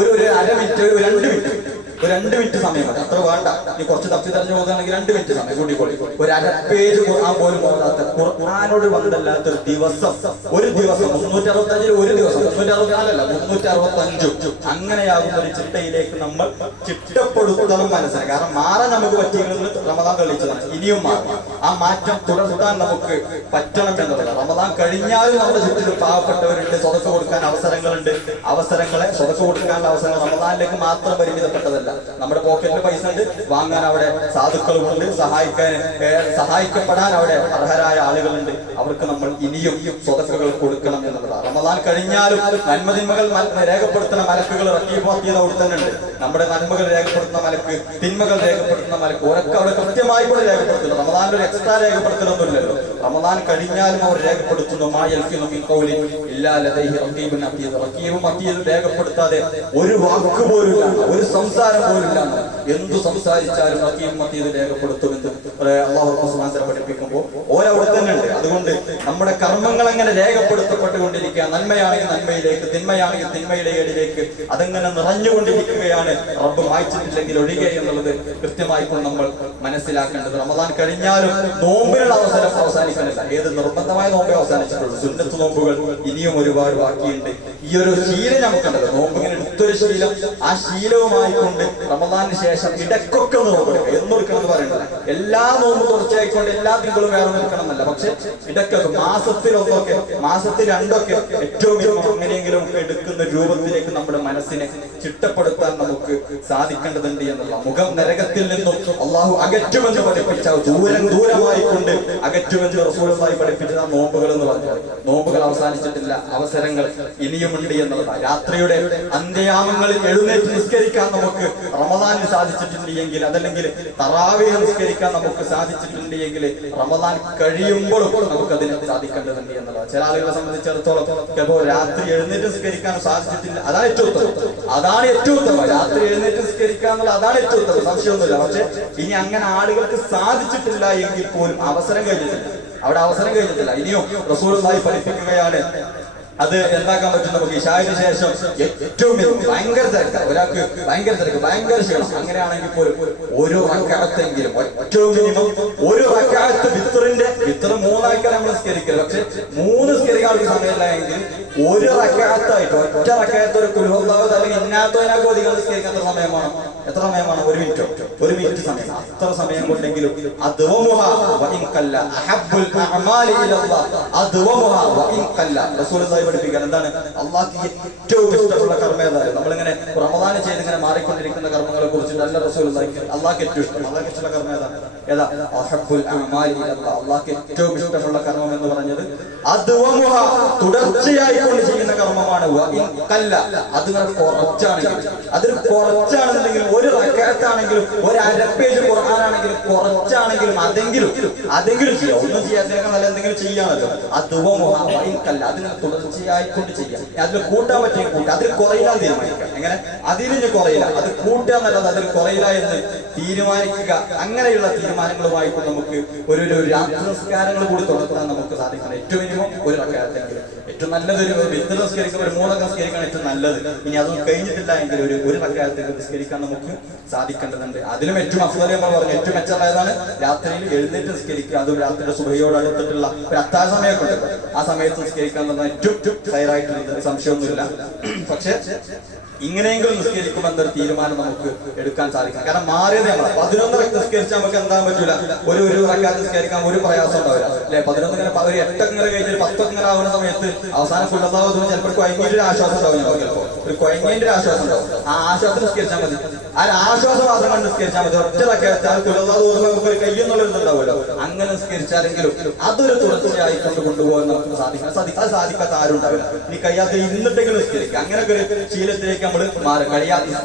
ഒരു അര മിനിറ്റ്, ഒരു 2 മിനിറ്റ് സമയം മതി. അത്ര വേണ്ട. ഇനി കുറച്ച് തപ്പി തെരഞ്ഞു പോകുകയാണെങ്കിൽ 2 മിനിറ്റ് സമയം കൂട്ടിക്കോളി. ഒരു അരപ്പേജ് ഖുർആൻ പോലും ഓതാത്ത, ഖുർആനോട് ബന്ധമില്ലാത്ത ഒരു ദിവസം 365 ഒരു ദിവസം 364 365 അങ്ങനെയാകുന്ന ഒരു ചിട്ടയിലേക്ക് നമ്മൾ ചിട്ടപ്പെടുത്തണം മനസ്സിലാക്കി. കാരണം മാറാൻ നമുക്ക് പറ്റിയെങ്കിൽ റമദാൻ തെളിയിച്ചതാണ്. ഇനിയും മാറും. ആ മാറ്റം തുടർത്താൻ നമുക്ക് പറ്റണം എന്നുള്ളത്. റമദാൻ കഴിഞ്ഞാലും നമ്മുടെ ചുറ്റിലും പാവപ്പെട്ടവരുണ്ട്, സ്വതക്ക കൊടുക്കാൻ അവസരങ്ങളുണ്ട്. അവസരങ്ങളെ സ്വതക്ക കൊടുക്കാനുള്ള അവസരങ്ങൾ റമദാനിലേക്ക് മാത്രം പരിമിതപ്പെട്ടതല്ല. നമ്മുടെ പോക്കറ്റിൽ പൈസ ഉണ്ട്, വാങ്ങാൻ അവിടെ സാധുക്കളുമുണ്ട്, സഹായിക്കപ്പെടാൻ അവിടെ അർഹരായ ആളുകളുണ്ട്. അവർക്ക് നമ്മൾ ഇനിയും സ്വതക്കകൾ കൊടുക്കണം എന്നുള്ളതാണ്. റമദാൻ കഴിഞ്ഞാലും നന്മതിന്മകൾ രേഖപ്പെടുത്തുന്ന മലക്കുകൾ റക്കീബാത്തിയത് അവിടെ തന്നെ ഉണ്ട്. നമ്മുടെ നന്മകൾ രേഖപ്പെടുത്തുന്ന മലക്ക്, തിന്മകൾ രേഖപ്പെടുത്തുന്ന മലക്ക്, ഓരൊക്കെ അവിടെ കൃത്യമായി കൂടെ രേഖപ്പെടുത്തുന്നു. റമദാനിൽ ഒരു എക്സ്ട്രാ രേഖപ്പെടുത്തലൊന്നുമില്ലല്ലോ. റമദാൻ കഴിഞ്ഞാലും അവർ രേഖപ്പെടുത്തുന്നു. റക്കീബും അതീദും രേഖപ്പെടുത്താതെ ഒരു വാക്ക് പോലും, ഒരു സംസാരം പോലില്ല. എന്തു സംസാരിച്ചാലും റക്കീബും അതീദും രേഖപ്പെടുത്തുമെന്ന് അല്ലാഹു സുബ്ഹാനഹു വ പഠിപ്പിക്കുമ്പോൾ ഓരവിടെ തന്നെ ഉണ്ട്. അതുകൊണ്ട് നമ്മുടെ കർമ്മങ്ങൾ അങ്ങനെ രേഖപ്പെടുത്തപ്പെട്ടുകൊണ്ടിരിക്കുക. നന്മയാണെങ്കിൽ നന്മയിലേക്ക്, തിന്മയാണെങ്കിൽ തിന്മയുടെ ഏടിലേക്ക് അതങ്ങനെ നിറഞ്ഞുകൊണ്ടിരിക്കുകയാണ്. റബ്ബ് വായിച്ചിട്ടില്ലെങ്കിൽ ഒഴികെ എന്നുള്ളത് കൃത്യമായിക്കൊണ്ട് നമ്മൾ മനസ്സിലാക്കേണ്ടത്. റമദാൻ കഴിഞ്ഞാലും നോമ്പിനുള്ള അവസരം അവസാനിക്കുന്നില്ല. ഏത് നിർബന്ധമായ നോമ്പേ അവസാനിച്ചിട്ടുള്ളൂ. സുന്നത്ത് നോമ്പുകൾ ഇനിയും ഒരുപാട് ബാക്കിയുണ്ട്. ഈ ഒരു ശീലം നമുക്കുണ്ടല്ലോ, നോമ്പിങ്ങനെ എടുത്തൊരു ശീലം. ആ ശീലവുമായിക്കൊണ്ട് റമദാനിന് ശേഷം ഇടക്കൊക്കെ നോമ്പെടുക്കുക. എന്നെടുക്കണം എന്ന് പറയുന്നത് എല്ലാ നോമ്പും തുടർച്ചയായിക്കൊണ്ട് എല്ലാ തിങ്കളും വേറെ നിൽക്കണം എന്നല്ല. പക്ഷെ ഇടക്കൊക്കെ മാസത്തിലൊന്നൊക്കെ, മാസത്തിൽ 2ഒക്കെ ഏറ്റവും എങ്ങനെയെങ്കിലും ഒക്കെ എടുക്കുന്ന രൂപത്തിലേക്ക് നമ്മുടെ മനസ്സിനെ ചിട്ടപ്പെടുത്താൻ നമുക്ക് സാധിക്കേണ്ടതുണ്ട് എന്നുള്ള. മുഖം നരകത്തിൽ നിന്നും അള്ളാഹു അകറ്റുമെന്ന് പഠിപ്പിച്ച, ദൂരമായിക്കൊണ്ട് അകറ്റുമെന്ന് റസൂലുള്ളാഹി പഠിപ്പിച്ച നോമ്പുകൾ എന്ന് പറഞ്ഞാൽ നോമ്പുകൾ അവസാനിച്ചിട്ടില്ല. അവസരങ്ങൾ ഇനിയും കഴിയുമുണ്ട് എന്നുള്ളതാണ്. രാത്രിയുടെ അന്ത്യയാമങ്ങളിൽ എഴുന്നേറ്റ് നിസ്കരിക്കാൻ നമുക്ക് റമദാനിൽ സാധിച്ചിട്ടുണ്ട് എങ്കിൽ, അതല്ലെങ്കിൽ തറാവീഹ് നിസ്കരിക്കാൻ നമുക്ക് സാധിച്ചിട്ടുണ്ട് എങ്കിൽ, റമദാൻ കഴിയുമ്പോഴും നമുക്ക് അതിന് സാധിക്കേണ്ടതുണ്ട് എന്നുള്ളത്. ചില ആളുകളെ സംബന്ധിച്ചിടത്തോളം ചിലപ്പോൾ രാത്രി എഴുന്നേറ്റ് നിസ്കരിക്കാൻ സാധിച്ചിട്ടില്ല, അതാണ് ഏറ്റവും ഉത്തമം. അതാണ് ഏറ്റവും ഉത്തമം. രാത്രി എഴുന്നേറ്റ് നിസ്കരിക്കുക എന്നുള്ളത് അതാണ് ഏറ്റവും ഉത്തമം, സംശയമൊന്നുമില്ല. പക്ഷെ ഇനി അങ്ങനെ ആളുകൾക്ക് സാധിച്ചിട്ടില്ല എങ്കിൽ പോലും അവസരം കഴിഞ്ഞിട്ടില്ല, അവിടെ അവസരം കഴിഞ്ഞിട്ടില്ല. ഇനിയും റസൂലുള്ളാഹി പഠിപ്പിക്കുകയാണ്, അത് എന്താക്കാൻ പറ്റും നമുക്ക്. ഇശാഇന് ശേഷം ഏറ്റവും ഭയങ്കര തിരക്ക്, ഒരാൾക്ക് ഭയങ്കര തിരക്ക്, ഭയങ്കര ക്ഷീണം, അങ്ങനെയാണെങ്കിൽ പോലും ഒരു റക്അത്തെങ്കിലും, ഏറ്റവും മിനിമം ഒരു റക്അത്ത് വിത്തർ 3 ആൾക്കാർ നമ്മൾ നിസ്കരിക്കരുത്. പക്ഷെ 3 നിസ്കരിക്കാനുള്ള സമയമില്ല എങ്കിൽ ഒരു റക്അത്തായിട്ട് ഒറ്റ റക്അത്ത് ഒരു ഖുൽ ഹുവല്ലാഹു അല്ലെങ്കിൽ ഇന്നാത്തോനാക്കോ അധികം നിസ്കരിക്കാൻ എത്ര സമയമാണ്? 1 മിനിറ്റ് സമയം. അത്ര സമയം കൊണ്ടെങ്കിലും അദ്വമുഹാ വഇൻ ഖല്ല അഹബ്ബുൽ അഅമാലി ഇലല്ലാഹ് അദ്വമുഹാ വഇൻ ഖല്ല. റസൂലുള്ളാഹി പഠിപ്പിക്കാൻ എന്താണ്? അള്ളാഹ്ക്ക് ഏറ്റവും ഇഷ്ടമുള്ള കർമ്മം ഏതാണ്? നമ്മളിങ്ങനെ റമദാൻ ചെയ്ത് ഇങ്ങനെ മാറിക്കൊണ്ടിരിക്കുന്ന കർമ്മങ്ങളെ കുറിച്ചിട്ട് അല്ല റസൂലുള്ളാഹി അള്ളാഹ്ക്ക് ഏറ്റവും ഇഷ്ടം, അള്ളാഹ്ക്ക് ഇഷ്ടമുള്ള കർമ്മം ഏതാ? അഹബ്ബുൽ അഅമാലി ഇലല്ലാഹ്. അള്ളാഹ്ക്ക് ഏറ്റവും ഇഷ്ടമുള്ള കർമ്മം എന്ന് പറഞ്ഞത് അദ്വമുഹാ, തുടർച്ചയായി കൊണ്ട് ചെയ്യുന്ന കർമ്മമാണ്. വഇൻ ഖല്ല, അത് കുറച്ചാണെന്നുണ്ടെങ്കിൽ ഒരു റക്അത്താണെങ്കിലും ഒരു അരപ്പേജ് ഖുർആനാണെങ്കിലും കുറച്ചാണെങ്കിലും അതെങ്കിലും ചെയ്യാം. ഒന്നും ചെയ്യാത്തതിനേക്കാൾ നല്ല എന്തെങ്കിലും ചെയ്യാമല്ലോ. അദ്വമുഹാ വഇൻ ഖല്ല, അതിന് തുടർച്ചയായി കൊണ്ട് ചെയ്യാം. അതിൽ കൂട്ടാൻ പറ്റിയ കൂട്ടാം, അതിൽ കുറയില്ലാന്ന് തീരുമാനിക്കാം. എങ്ങനെ? അതിന് കുറയില്ല, അത് കൂട്ടുക നല്ലത്, അതിൽ കുറയില്ല എന്ന് തീരുമാനിക്കുക. അങ്ങനെയുള്ള തീരുമാനങ്ങളുമായിട്ട് നമുക്ക് ഒരു രാത്രി നിസ്കാരങ്ങൾ കൂടി തുടർത്താൻ നമുക്ക് സാധിക്കണം. ഏറ്റവും മിനിമം ഒരു റക്അത്തെങ്കിലും, ഏറ്റവും നല്ലത് ഒരു വിത്തർ നിസ്കരിക്കാൻ, ഒരു 3 നിസ്കരിക്കാൻ ഏറ്റവും നല്ലത്. ഇനി അതൊന്നും കഴിഞ്ഞിട്ടില്ല എങ്കിൽ ഒരു റക്അത്ത് നിസ്കരിക്കാൻ നമുക്ക് സാധിക്കേണ്ടതുണ്ട്. അതിലും ഏറ്റവും അഫ്ളൽ നമ്മൾ പറഞ്ഞു, ഏറ്റവും മെച്ചമുള്ളതാണ് രാത്രിയിൽ എഴുന്നേറ്റ് നിസ്കരിക്കുക. അതും രാത്രിയുടെ സുബഹിയോട് അടുത്തിട്ടുള്ള ഒരു അത്താഴ സമയമൊക്കെ ഉണ്ട്, ആ സമയത്ത് നിസ്കരിക്കാൻ പറഞ്ഞാൽ ഏറ്റവും ഹൈറായിട്ടുള്ളത്, സംശയമൊന്നുമില്ല. പക്ഷെ ഇങ്ങനെയെങ്കിലും നിസ്കരിക്കുമെന്നൊരു തീരുമാനം നമുക്ക് എടുക്കാൻ സാധിക്കണം. കാരണം മാറിയത് നമ്മൾ 11 നിസ്കരിച്ചാൽ നമുക്ക് എന്താ പറ്റൂല, ഒരു റക്അത്ത് നിസ്കരിക്കാൻ ഒരു പ്രയാസം ഉണ്ടാവില്ല അല്ലെ. 11 ഇങ്ങനെ ഒരു 8 ഇങ്ങനെ കഴിഞ്ഞിട്ട് 10 ഇങ്ങനെ ആവുന്ന സമയത്ത് അവസാനം ഫുള്ളാവുന്ന ചിലപ്പോൾ കുഴങ്ങിന്റെ ആശ്വാസം ഉണ്ടാവും. ചിലപ്പോൾ ഒരു കുഴങ്ങിന്റെ ആശ്വാസം ഉണ്ടാവും. ആ ആശ്വാസം നിസ്കരിച്ചാൽ മതി, ആ ആശ്വാസം മാത്രം കൊണ്ട് നിസ്കരിച്ചാൽ മതി. ഒറ്റ റക്അത്ത് നമുക്ക് ഒരു കയ്യെന്നുള്ളതുണ്ടാവുമല്ലോ, അങ്ങനെ നിസ്കരിച്ചാലെങ്കിലും അതൊരു തുടർച്ചയായി കൊണ്ടുപോകാൻ നമുക്ക് സാധിക്കണം. അത് സാധിക്കാത്ത ആരും ഉണ്ടാവില്ല. ഇനി കഴിയാത്ത ഇരുന്നിട്ടെങ്കിലും നിസ്കരിക്കുക, അങ്ങനെയൊക്കെ ഒരു ശീലത്തിലേക്ക് നമ്മൾ മാറും.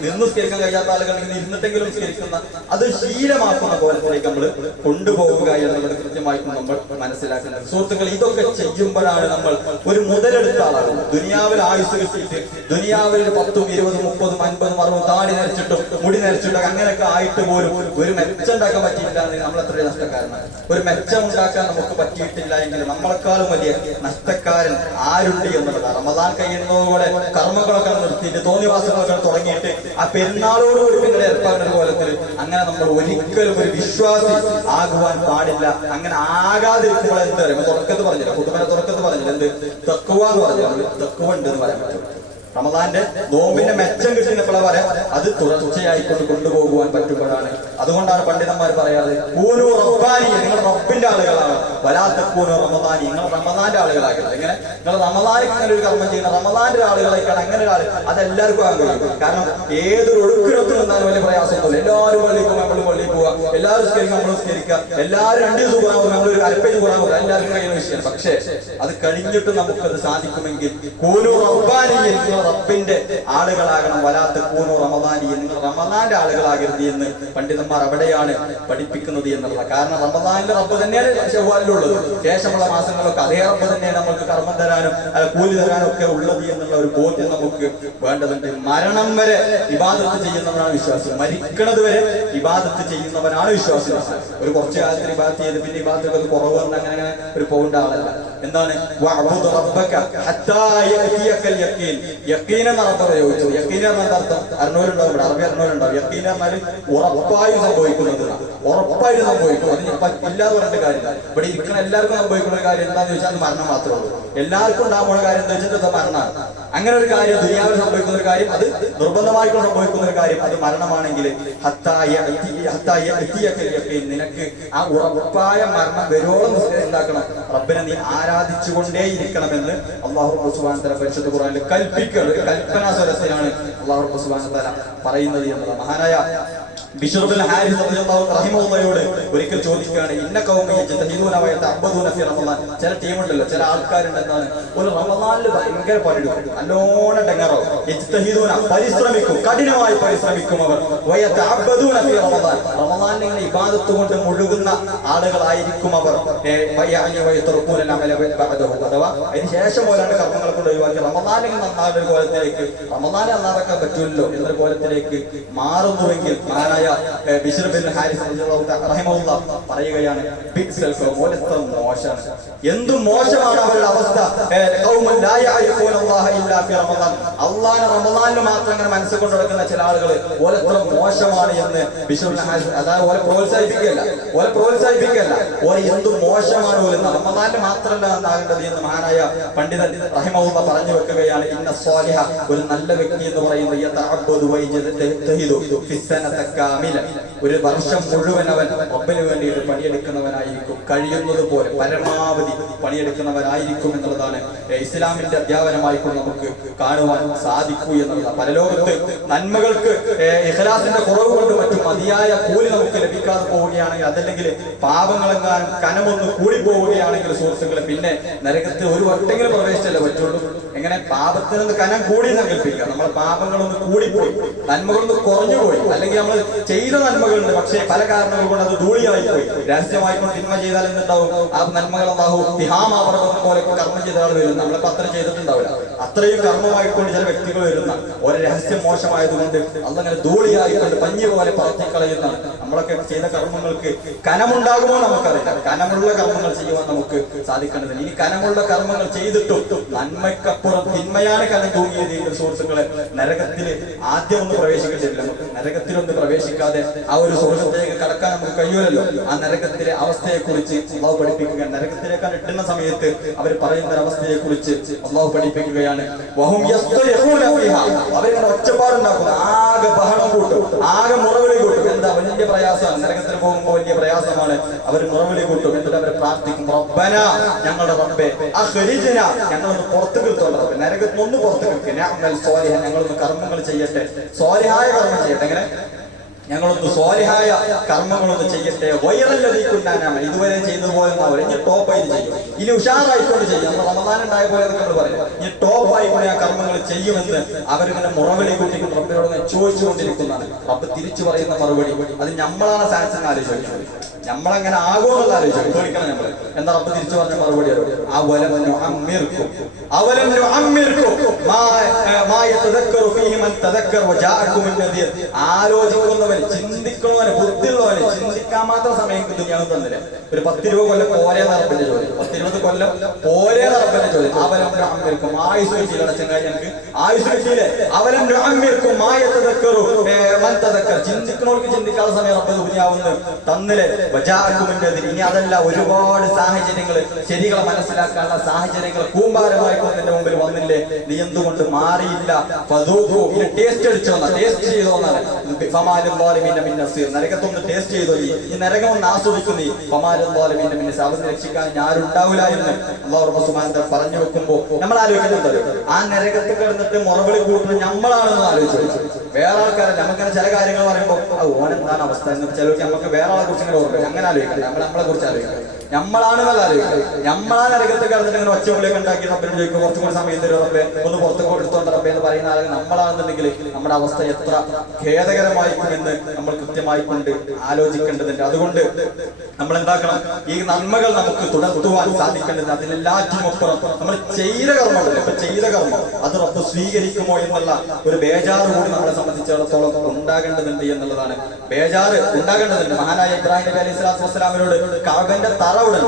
നിന്ന് നിസ്കരിക്കാൻ കഴിയാത്ത ആളുകളെങ്കിൽ ഇരുന്നിട്ടെങ്കിലും നിസ്കരിക്കുന്ന അത് ശീലമാക്കുന്ന കോലത്തിലേക്ക് നമ്മൾ കൊണ്ടുപോവുക എന്നുള്ളത് കൃത്യമായിട്ട് നമ്മൾ മനസ്സിലാക്കുന്നത്. സുഹൃത്തുക്കൾ, ഇതൊക്കെ ചെയ്യുമ്പോഴാണ് നമ്മൾ ഒരു മുതലെടുത്ത ആളാകും. ദുനിയാവിൽ ആയുസ് കിട്ടിയിട്ട് ദുനിയാവിൽ 10, 20, 30, 50, 60 താടി നരച്ചിട്ടും മുടി നരച്ചിട്ടും അങ്ങനെയൊക്കെ ആയിട്ട് പോലും ഒരു മെച്ചമുണ്ടാക്കാൻ പറ്റിയില്ല എങ്കിൽ നമ്മൾ എത്ര നഷ്ടക്കാരനാണ്. ഒരു മെച്ചമുണ്ടാക്കാൻ നമുക്ക് പറ്റിയിട്ടില്ല എങ്കിൽ നമ്മളെക്കാളും വലിയ നഷ്ടക്കാരൻ ആരുണ്ട് എന്നുള്ളതാണ്. റമദാൻ കഴിയുന്നതോടെ കർമ്മങ്ങളൊക്കെ നിർത്തിയിട്ട് തോന്നിവാസങ്ങളൊക്കെ തുടങ്ങിയിട്ട് ആ പെരുന്നാളോടുകൂടി പിന്നീട് ഏർപ്പാടുന്ന കോലത്തിൽ അങ്ങനെ നമ്മൾ ഒരിക്കലും ഒരു വിശ്വാസി ആകുവാൻ പാടില്ല. അങ്ങനെ ആകാതിരിക്കുമ്പോൾ എന്ത് പറയുമ്പോൾ തുടക്കത്ത് പറഞ്ഞില്ല, കുടുംബ തുടക്കത്ത് പറഞ്ഞില്ല, എന്ത് തഖ്വ എന്ന് പറഞ്ഞാൽ തഖ്വ ഉണ്ട് എന്ന് പറയാൻ പറ്റും. റമദാന്റെ നോമ്പിന്റെ മെച്ചം കിട്ടുന്നപ്പോഴാ പറയാം, അത് തുടർച്ചയായിക്കൊണ്ട് കൊണ്ടുപോകുവാൻ പറ്റുമ്പോഴാണ്. അതുകൊണ്ടാണ് പണ്ഡിതന്മാർ പറയാറ്, കൂനു റബ്ബാനി, നിങ്ങൾ റബ്ബിന്റെ ആളുകളാണ്, വലാത്ത കൂനു റമദാനി, നിങ്ങൾ റമദാന്റെ ആളുകളാകരുത്. എങ്ങനെ? നിങ്ങൾ റമദാനിക്ക് അങ്ങനെ ഒരു കർമ്മം ചെയ്യുന്ന റമദാന്റെ ആളുകളായിക്കാണ്. അങ്ങനെ ഒരാൾ അതെല്ലാവർക്കും ആഗ്രഹിക്കും. കാരണം ഏതൊരു ഒഴുക്കിനൊത്ത് നിന്നാലും വലിയ പ്രയാസമൊന്നുമില്ല. എല്ലാവരും പള്ളിയിൽ പോകും, നമ്മൾ പള്ളിയിൽ പോവുക, എല്ലാവരും സ്കരിക്കുക, നമ്മൾ സ്കരിക്കുക, എല്ലാവരും 2 ദിവസം കൂടാൻ പോകും, നമ്മളൊരു അരപ്പേജ് കൂടാൻ പോകും, എല്ലാവർക്കും കഴിയുന്ന വിഷയം. പക്ഷേ അത് കഴിഞ്ഞിട്ട് നമുക്കത് സാധിക്കുമെങ്കിൽ കൂനു റബ്ബാനി, റബ്ബിന്റെ ആളുകളാകണം, വലാത്ത കൂനു റമദാനി, നിങ്ങൾ റമദാന്റെ ആളുകളാകരുത് എന്ന് പണ്ഡിതന്മാർ അവിടെയാണ് പഠിപ്പിക്കുന്നത് എന്നുള്ളത്. കാരണം റമദാനിലെ റബ്ബ് തന്നെയാണ് ശവ്വാലിലുള്ളത്, ശേഷമുള്ള മാസങ്ങളൊക്കെ അതേ റബ്ബ് തന്നെയാണ് നമുക്ക് കർമ്മം തരാനും കൂലി തരാനും ഒക്കെ ഉള്ളത് എന്നുള്ള ഒരു ബോധ്യം നമുക്ക് വേണ്ടതുണ്ട്. മരണം വരെ ഇബാദത്ത് ചെയ്യുന്നവനാണ് വിശ്വാസി, മരിക്കണത് വരെ ഇബാദത്ത് ചെയ്യുന്നവനാണ് വിശ്വാസി. ഒരു കുറച്ചു കാലത്തിന് ഇബാദത്ത് ചെയ്ത് പിന്നെ ഇബാദത്ത് കുറവ് എന്ന് അങ്ങനെ ഒരു പോകേണ്ട ആളല്ല. എന്താണ്? വഅബ്ദു റബ്ബക ഹത്താ യഅതിയകൽ യഖീൻ. യഖീൻ എന്ന റബ്ബ് പ്രയോഗിച്ചു. യഖീൻ എന്ന അർത്ഥം അറിഞ്ഞവരുണ്ടാവും, ഇവിടെ അറബി അറിഞ്ഞവരുണ്ടാവും. യഖീൻ എന്നാൽ ഉറപ്പായും സംഭവിക്കുന്നത്, ഉറപ്പായിട്ട് സംഭവിക്കും. അതിന് ഇല്ലാതെ പറഞ്ഞ കാര്യമില്ല. ഇവിടെ ഇരിക്കുന്ന എല്ലാവർക്കും സംഭവിക്കുന്ന ഒരു കാര്യം എന്താണെന്ന് ചോദിച്ചാൽ അത് മരണം മാത്രമേ ഉള്ളൂ. എല്ലാവർക്കും ഉണ്ടാകുന്ന കാര്യം എന്താ വെച്ചാൽ അത് മരണമാണ്. അങ്ങനെ ഒരു കാര്യം ദുനിയാവിൽ സംഭവിക്കുന്ന ഒരു കാര്യം, അത് നിർബന്ധമായിട്ടും സംഭവിക്കുന്ന ഒരു കാര്യം, അത് മരണമാണെങ്കിൽ നിനക്ക് ആ ഉറപ്പായ മരണം വരുവോളം എന്താക്കണം? റബ്ബിനെ നീ ആരാധിച്ചുകൊണ്ടേയിരിക്കണമെന്ന് അല്ലാഹു സുബ്ഹാനഹു വ തആല പരിശുദ്ധ ഖുർആനിൽ കൽപ്പിക്കുക. ഒരു കൽപ്പനാ സ്വരത്തിലാണ് അല്ലാഹു സുബ്ഹാനഹു വ തആല പറയുന്നത് എന്നത്. മഹാനായ ബിശ്ർ ബിൻ ഹാരിസ് റളിയല്ലാഹു റഹിമഹുള്ളയോട് ഒരിക്കൽ ചോദിക്കുകയാണ്, ഇന്ന ഖൗമി യജ്തഹിദൂന വയതഅബ്ബദൂന ഫി റമളാൻ. ചില ടീമുണ്ടല്ലോ, ചില ആൾക്കാരുണ്ടെന്നാണ് ഒരു റമളാനിൽ ഭയങ്കര പണിയെടുക്കും, നല്ലോണം ഡങ്ങാറാവും. യജ്തഹിദൂന പരിശ്രമിക്കും, കഠിനമായി പരിശ്രമിക്കും അവർ. വയതഅബ്ബദൂന ഫി റമളാൻ, റമളാനിൽ ഇങ്ങനെ ഇബാദത്ത് കൊണ്ട് മുഴുകുന്ന ആളുകളായിരിക്കും അവർ. വയതറുകൂന അമല ബഅദഹു, അഥവാ അതിന് ശേഷം പോലാണ് കർമ്മങ്ങൾ കൊണ്ട് ഒഴിവാക്കി റമളാനിൽ നന്നാകുന്ന ഒരു കോലത്തിലേക്ക്, റമളാനിൽ നന്നാക്കാൻ പറ്റുമല്ലോ എന്നൊരു കോലത്തിലേക്ക് മാറുന്നുവെങ്കിൽ മഹാനായ ബിശ്ർ ബിൻ ഹാരിസ് റഹിമഹുല്ലാ പറയുകയാണ്, ബിക്സൽ ഖൗം, എത്ര മോശമാണ്, എന്ത് മോശമാണ് അവരുടെ അവസ്ഥ. ഖൗമുൻ ലാ യഅരിഫൂന അല്ലാഹ ഇല്ലാ ഫി റമളാൻ, അല്ലാഹുവിനെ റമളാനിൽ മാത്രം ഇങ്ങനെ മനസ്സിൽ കൊണ്ട് നടക്കുന്ന ചില ആളുകൾ ഓലെത്ര മോശമാണ് എന്ന് ബിശ്ർ ബിൻ ഹാരിസ്, അതായത് ഓലെ പ്രോത്സാഹിപ്പിക്കുകയല്ല, ഓലെ എന്ത് മോശമാണ് ഓലെന്ന്, റമളാനിൽ മാത്രമല്ല എന്നാകേണ്ടത് എന്ന് മഹാനായ പണ്ഡിതൻ റഹിമഹുല്ലാ പറഞ്ഞു വെക്കുകയാണ്. ഇന്ന സ്വാലിഹ, ഒരു നല്ല വ്യക്തി എന്ന് പറയുന്നത് യതഅബ്ബദു വയജ്തഹിദു ഫി സനത കാമില, ഒരു വർഷം മുഴുവൻ അവൻ റബ്ബിന് വേണ്ടിയിട്ട് പണിയെടുക്കുന്നവനായിരിക്കും, കഴിയുന്നത് പോലെ പരമാവധി പണിയെടുക്കുന്നവനായിരിക്കും എന്നുള്ളതാണ് ഇസ്ലാമിന്റെ അധ്യാപനമായിക്കൊണ്ട് നമുക്ക് കാണുവാൻ സാധിക്കൂ എന്നുള്ളതാണ്. പരലോകത്ത് നന്മകൾക്ക് ഇഖ്ലാസിന്റെ കുറവ് കൊണ്ട് മറ്റും മതിയായ കൂലി നമുക്ക് ലഭിക്കാതെ പോവുകയാണെങ്കിൽ, അതല്ലെങ്കിൽ പാപങ്ങളെങ്ങാനും കനമൊന്ന് കൂടി പോവുകയാണെങ്കിൽ സുഹൃത്തുക്കളെ, പിന്നെ നരകത്ത് ഒരു ഒട്ടെങ്കിലും പ്രവേശിച്ചല്ലേ പറ്റുള്ളൂ. എങ്ങനെ പാപത്തിനൊന്ന് കനം കൂടി സങ്കല്പിക്കുക, നമ്മളെ പാപങ്ങളൊന്ന് കൂടിപ്പോയി, നന്മകളൊന്ന് കുറഞ്ഞുപോയി, അല്ലെങ്കിൽ നമ്മൾ ചെയ്ത നന്മകളുണ്ട് പക്ഷേ പല കാരണങ്ങൾ കൊണ്ട് അത് ധൂളിയായി പോയി. രഹസ്യമായിക്കൊണ്ട് തിന്മ ചെയ്താൽ എന്തുണ്ടാവും, ആ നന്മകൾ അല്ലാഹു തിഹാമാപർവ്വതം പോലെ കർമ്മം ചെയ്ത ആൾ വരും, നമ്മളിപ്പോ അത്ര ചെയ്തിട്ടുണ്ടാവില്ല, അത്രയും കർമ്മമായിക്കൊണ്ട് ചില വ്യക്തികൾ വരുന്ന ഒരു രഹസ്യം മോശമായതുകൊണ്ട് അതങ്ങനെ ധൂളിയായിക്കൊണ്ട് പഞ്ഞി പോലെ പറത്തിക്കളയുന്ന നമ്മളൊക്കെ ചെയ്ത കർമ്മങ്ങൾക്ക് കനമുണ്ടാകുമോ നമുക്കറിയില്ല. കനമുള്ള കർമ്മങ്ങൾ ചെയ്യുവാൻ നമുക്ക് സാധിക്കേണ്ടതില്ല. ഇനി കനമുള്ള കർമ്മങ്ങൾ ചെയ്തിട്ടും നന്മയ്ക്കപ്പുറം തിന്മയാണ് കനം തൂങ്ങിയത് സുഹൃത്തുക്കളെ, നരകത്തിൽ ആദ്യം ഒന്ന് പ്രവേശിക്കേണ്ടില്ല. നമുക്ക് നരകത്തിലൊന്ന് പ്രവേശിക്കാതെ ആ ഒരു സുഹൃത്തേക്ക് കടക്കാൻ നമുക്ക് കഴിയുമല്ലോ. ആ നരകത്തിലെ അവസ്ഥയെ കുറിച്ച് അള്ളാഹു പഠിപ്പിക്കുക. നരകത്തിലേക്കാൾ ഇട്ടുന്ന സമയത്ത് അവർ പറയുന്ന അവസ്ഥയെ കുറിച്ച് അള്ളാഹു പഠിപ്പിക്കുകയാണ്. അവരിങ്ങനെ ഒച്ചപ്പാടുണ്ടാക്കുന്നു, ആകെ ബഹളം കൂട്ടും, ആകെ മുറവിളി കൂട്ടും. എന്താ വലിയ പ്രയാസമാണ്, നരകത്തിൽ പോകുമ്പോൾ വലിയ പ്രയാസമാണ്. അവർ മുറവിളി കൂട്ടും, എന്നിട്ട് അവർ പ്രാർത്ഥിക്കും, റബ്ബന, ഞങ്ങളുടെ റബ്ബേ, അഖ്രിജ്ന, ഞങ്ങളൊന്ന് പുറത്തു കിട്ടുമല്ലോ റബ്ബേ, നരകത്തിൽ ഒന്ന് പുറത്തു കിട്ടുക, നഅമൽ സ്വാലിഹ, ഞങ്ങളൊന്ന് കർമ്മങ്ങൾ ചെയ്യട്ടെ, സ്വാലിഹായ കർമ്മം ചെയ്യട്ടെ. എങ്ങനെ ഞങ്ങളൊന്ന് സ്വാലിഹായ കർമ്മങ്ങളൊന്ന് ചെയ്യട്ടെ. വൈറല്ലതിക്കുണ്ടാനാണ് ഇതുവരെ ചെയ്തതുപോലെ ഇനി ടോപ്പായി ചെയ്യും, ഇനി ഉഷാറായിക്കൊണ്ട് ചെയ്യും. നമ്മൾ റമദാൻ ഉണ്ടായ പോലെ നമ്മൾ പറയും, ഇനി ടോപ്പായിക്കൊണ്ട് ആ കർമ്മങ്ങൾ ചെയ്യുമെന്ന് അവരിങ്ങനെ മുറവിളി കൂട്ടിക്കൊണ്ട് റബ്ബിനോട് ചോദിച്ചുകൊണ്ടിരിക്കുന്നതാണ്. റബ്ബ് തിരിച്ചു പറയുന്ന മറുപടി അത് നമ്മളാണ് സാൻസിന് ആലോചിക്കുന്നത്. നമ്മളങ്ങനെ ആകുമെന്നുള്ള ആലോചിച്ചു ചോദിക്കണം നമ്മൾ. എന്താ റബ്ബ് തിരിച്ചു പറഞ്ഞ മറുപടി? ആലോചിക്കുന്നവന്, ചിന്തിക്കുന്നവന്, ബുദ്ധിയുള്ളവന് ചിന്തിക്കാൻ മാത്രം സമയം ദുനിയാവ് തന്നില്ല. ഒരു 10-20 കൊല്ലം പോരെ നടപ്പിന്റെ ജോലി, 10-20 കൊല്ലം പോരെ നടപ്പിന്റെ ജോലി. അവലം അമ്മർക്കും ആയുസ് കിട്ടിയില്ല ചങ്ങായി, ഞങ്ങൾക്ക് ആയുസ് കിട്ടിയില്ലേ? അവലം അമ്മർക്കും ചിന്തിക്കുന്നവർക്ക് ചിന്തിക്കാനുള്ള സമയം റബ്ബ് ദുനിയാവുന്ന് തന്നില്ലേ? ഇനി അതല്ല, ഒരുപാട് സാഹചര്യങ്ങൾ, ശരികളെ മനസ്സിലാക്കാനുള്ള സാഹചര്യങ്ങൾ കൂമ്പാരമായിക്കൊണ്ട് എന്റെ മുമ്പിൽ വന്നില്ലേ? നീ എന്തുകൊണ്ട് മാറിയില്ല? ടേസ്റ്റ് അടിച്ചോന്നാ, ടേസ്റ്റ് ചെയ്തോന്നാണ്. നരകത്തൊന്ന് ടേസ്റ്റ് ചെയ്തോ, ഈ നരകം ഒന്ന് ആസ്വദിക്കുന്നീ. അവന് രക്ഷിക്കാൻ ആരുണ്ടാവില്ല എന്ന് അല്ലാഹു സുബ്ഹാനഹു വ തആല പറഞ്ഞു വെക്കുമ്പോ നമ്മൾ ആലോചിക്കുന്നുണ്ടല്ലോ, ആ നരകത്തിൽ കിടന്നിട്ട് മുറവിളി കൂട്ടുന്നത് നമ്മളാണെന്ന് ആലോചിച്ചു. വേറെ ആൾക്കാരെ നമുക്കങ്ങനെ ചില കാര്യങ്ങൾ പറയുമ്പോൾ ഓനെന്താണ് അവസ്ഥ എന്ന് ചിലർക്ക് നമുക്ക് വേറെ ആളെ കുറിച്ച് ഇങ്ങനെ ഓർമ്മ, അങ്ങനെ ആലോചിക്കാം. നമ്മളെ കുറിച്ച് ആലോചിക്കാം, നമ്മളാണെന്നല്ല ആലോചിക്കാം. നമ്മളാ നരകത്തിൽ കിടന്നിട്ട് ഇങ്ങനെ ഒച്ചവിളിയൊക്കെ ഉണ്ടാക്കി റബ്ബിനോട് ചോദിക്കും, കുറച്ചും കൂടി സമയം തരും റബ്ബേ, ഒന്ന് പുറത്ത് എടുത്തോണ്ട് റബ്ബേ എന്ന് പറയുന്ന ആളുകൾ നമ്മളാണെന്നുണ്ടെങ്കിൽ നമ്മുടെ അവസ്ഥ എത്ര ഖേദകരമായിരിക്കുമെന്ന് നമ്മൾ കൃത്യമായി കൊണ്ട് ആലോചിക്കേണ്ടതുണ്ട്. അതുകൊണ്ട് നമ്മൾ എന്താക്കണം, ഈ നന്മകൾ നമുക്ക് തുടർത്തുവാൻ സാധിക്കേണ്ടത് അതിലെല്ലാറ്റിനും അപ്പുറം നമ്മൾ ചെയ്ത കർമ്മമുണ്ടല്ലോ, ഇപ്പൊ ചെയ്ത കർമ്മം അത് റബ്ബ് സ്വീകരിക്കുമോ എന്നുള്ള ഒരു ബേജാറ് കൂടി നമ്മളെ സംബന്ധിച്ചിടത്തോളം ഉണ്ടാകേണ്ടതുണ്ട് എന്നുള്ളതാണ്. ബേജാറ് ഉണ്ടാകേണ്ടതുണ്ട്. മഹാനായ ഇബ്രാഹിം നബി അലൈഹി സ്വലാത്തു വസ്സലാമിനോട് കഅബന്റെ തറ ഉടൻ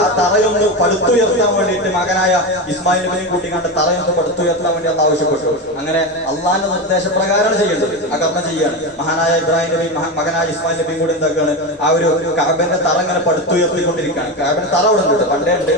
ആ തറയൊന്ന് പടുത്തുയർത്താൻ വേണ്ടിയിട്ട് മകനായ ഇസ്മായിൽ നബിയെ കൂട്ടിക്കണ്ട് തറയൊന്ന് പടുത്തുയർത്താൻ വേണ്ടി അന്ന് ആവശ്യപ്പെട്ടു. അങ്ങനെ അള്ളാന്റെ നിർദ്ദേശപ്രകാരം ചെയ്യേണ്ടത് ആ കർമ്മം ചെയ്യാണ്. മഹാനായ ഇബ്രാഹിം നബി മകനായ ഇസ്മായിൽ നബിയും കൂടി എന്താക്കാണ്, ആ ഒരു കഅബന്റെ തറ ഇങ്ങനെ പടുത്തുയർത്തിക്കൊണ്ടിരിക്കുകയാണ്. കഅബന്റെ തറ ഉടനുണ്ട്, പണ്ടേ ഉണ്ട്.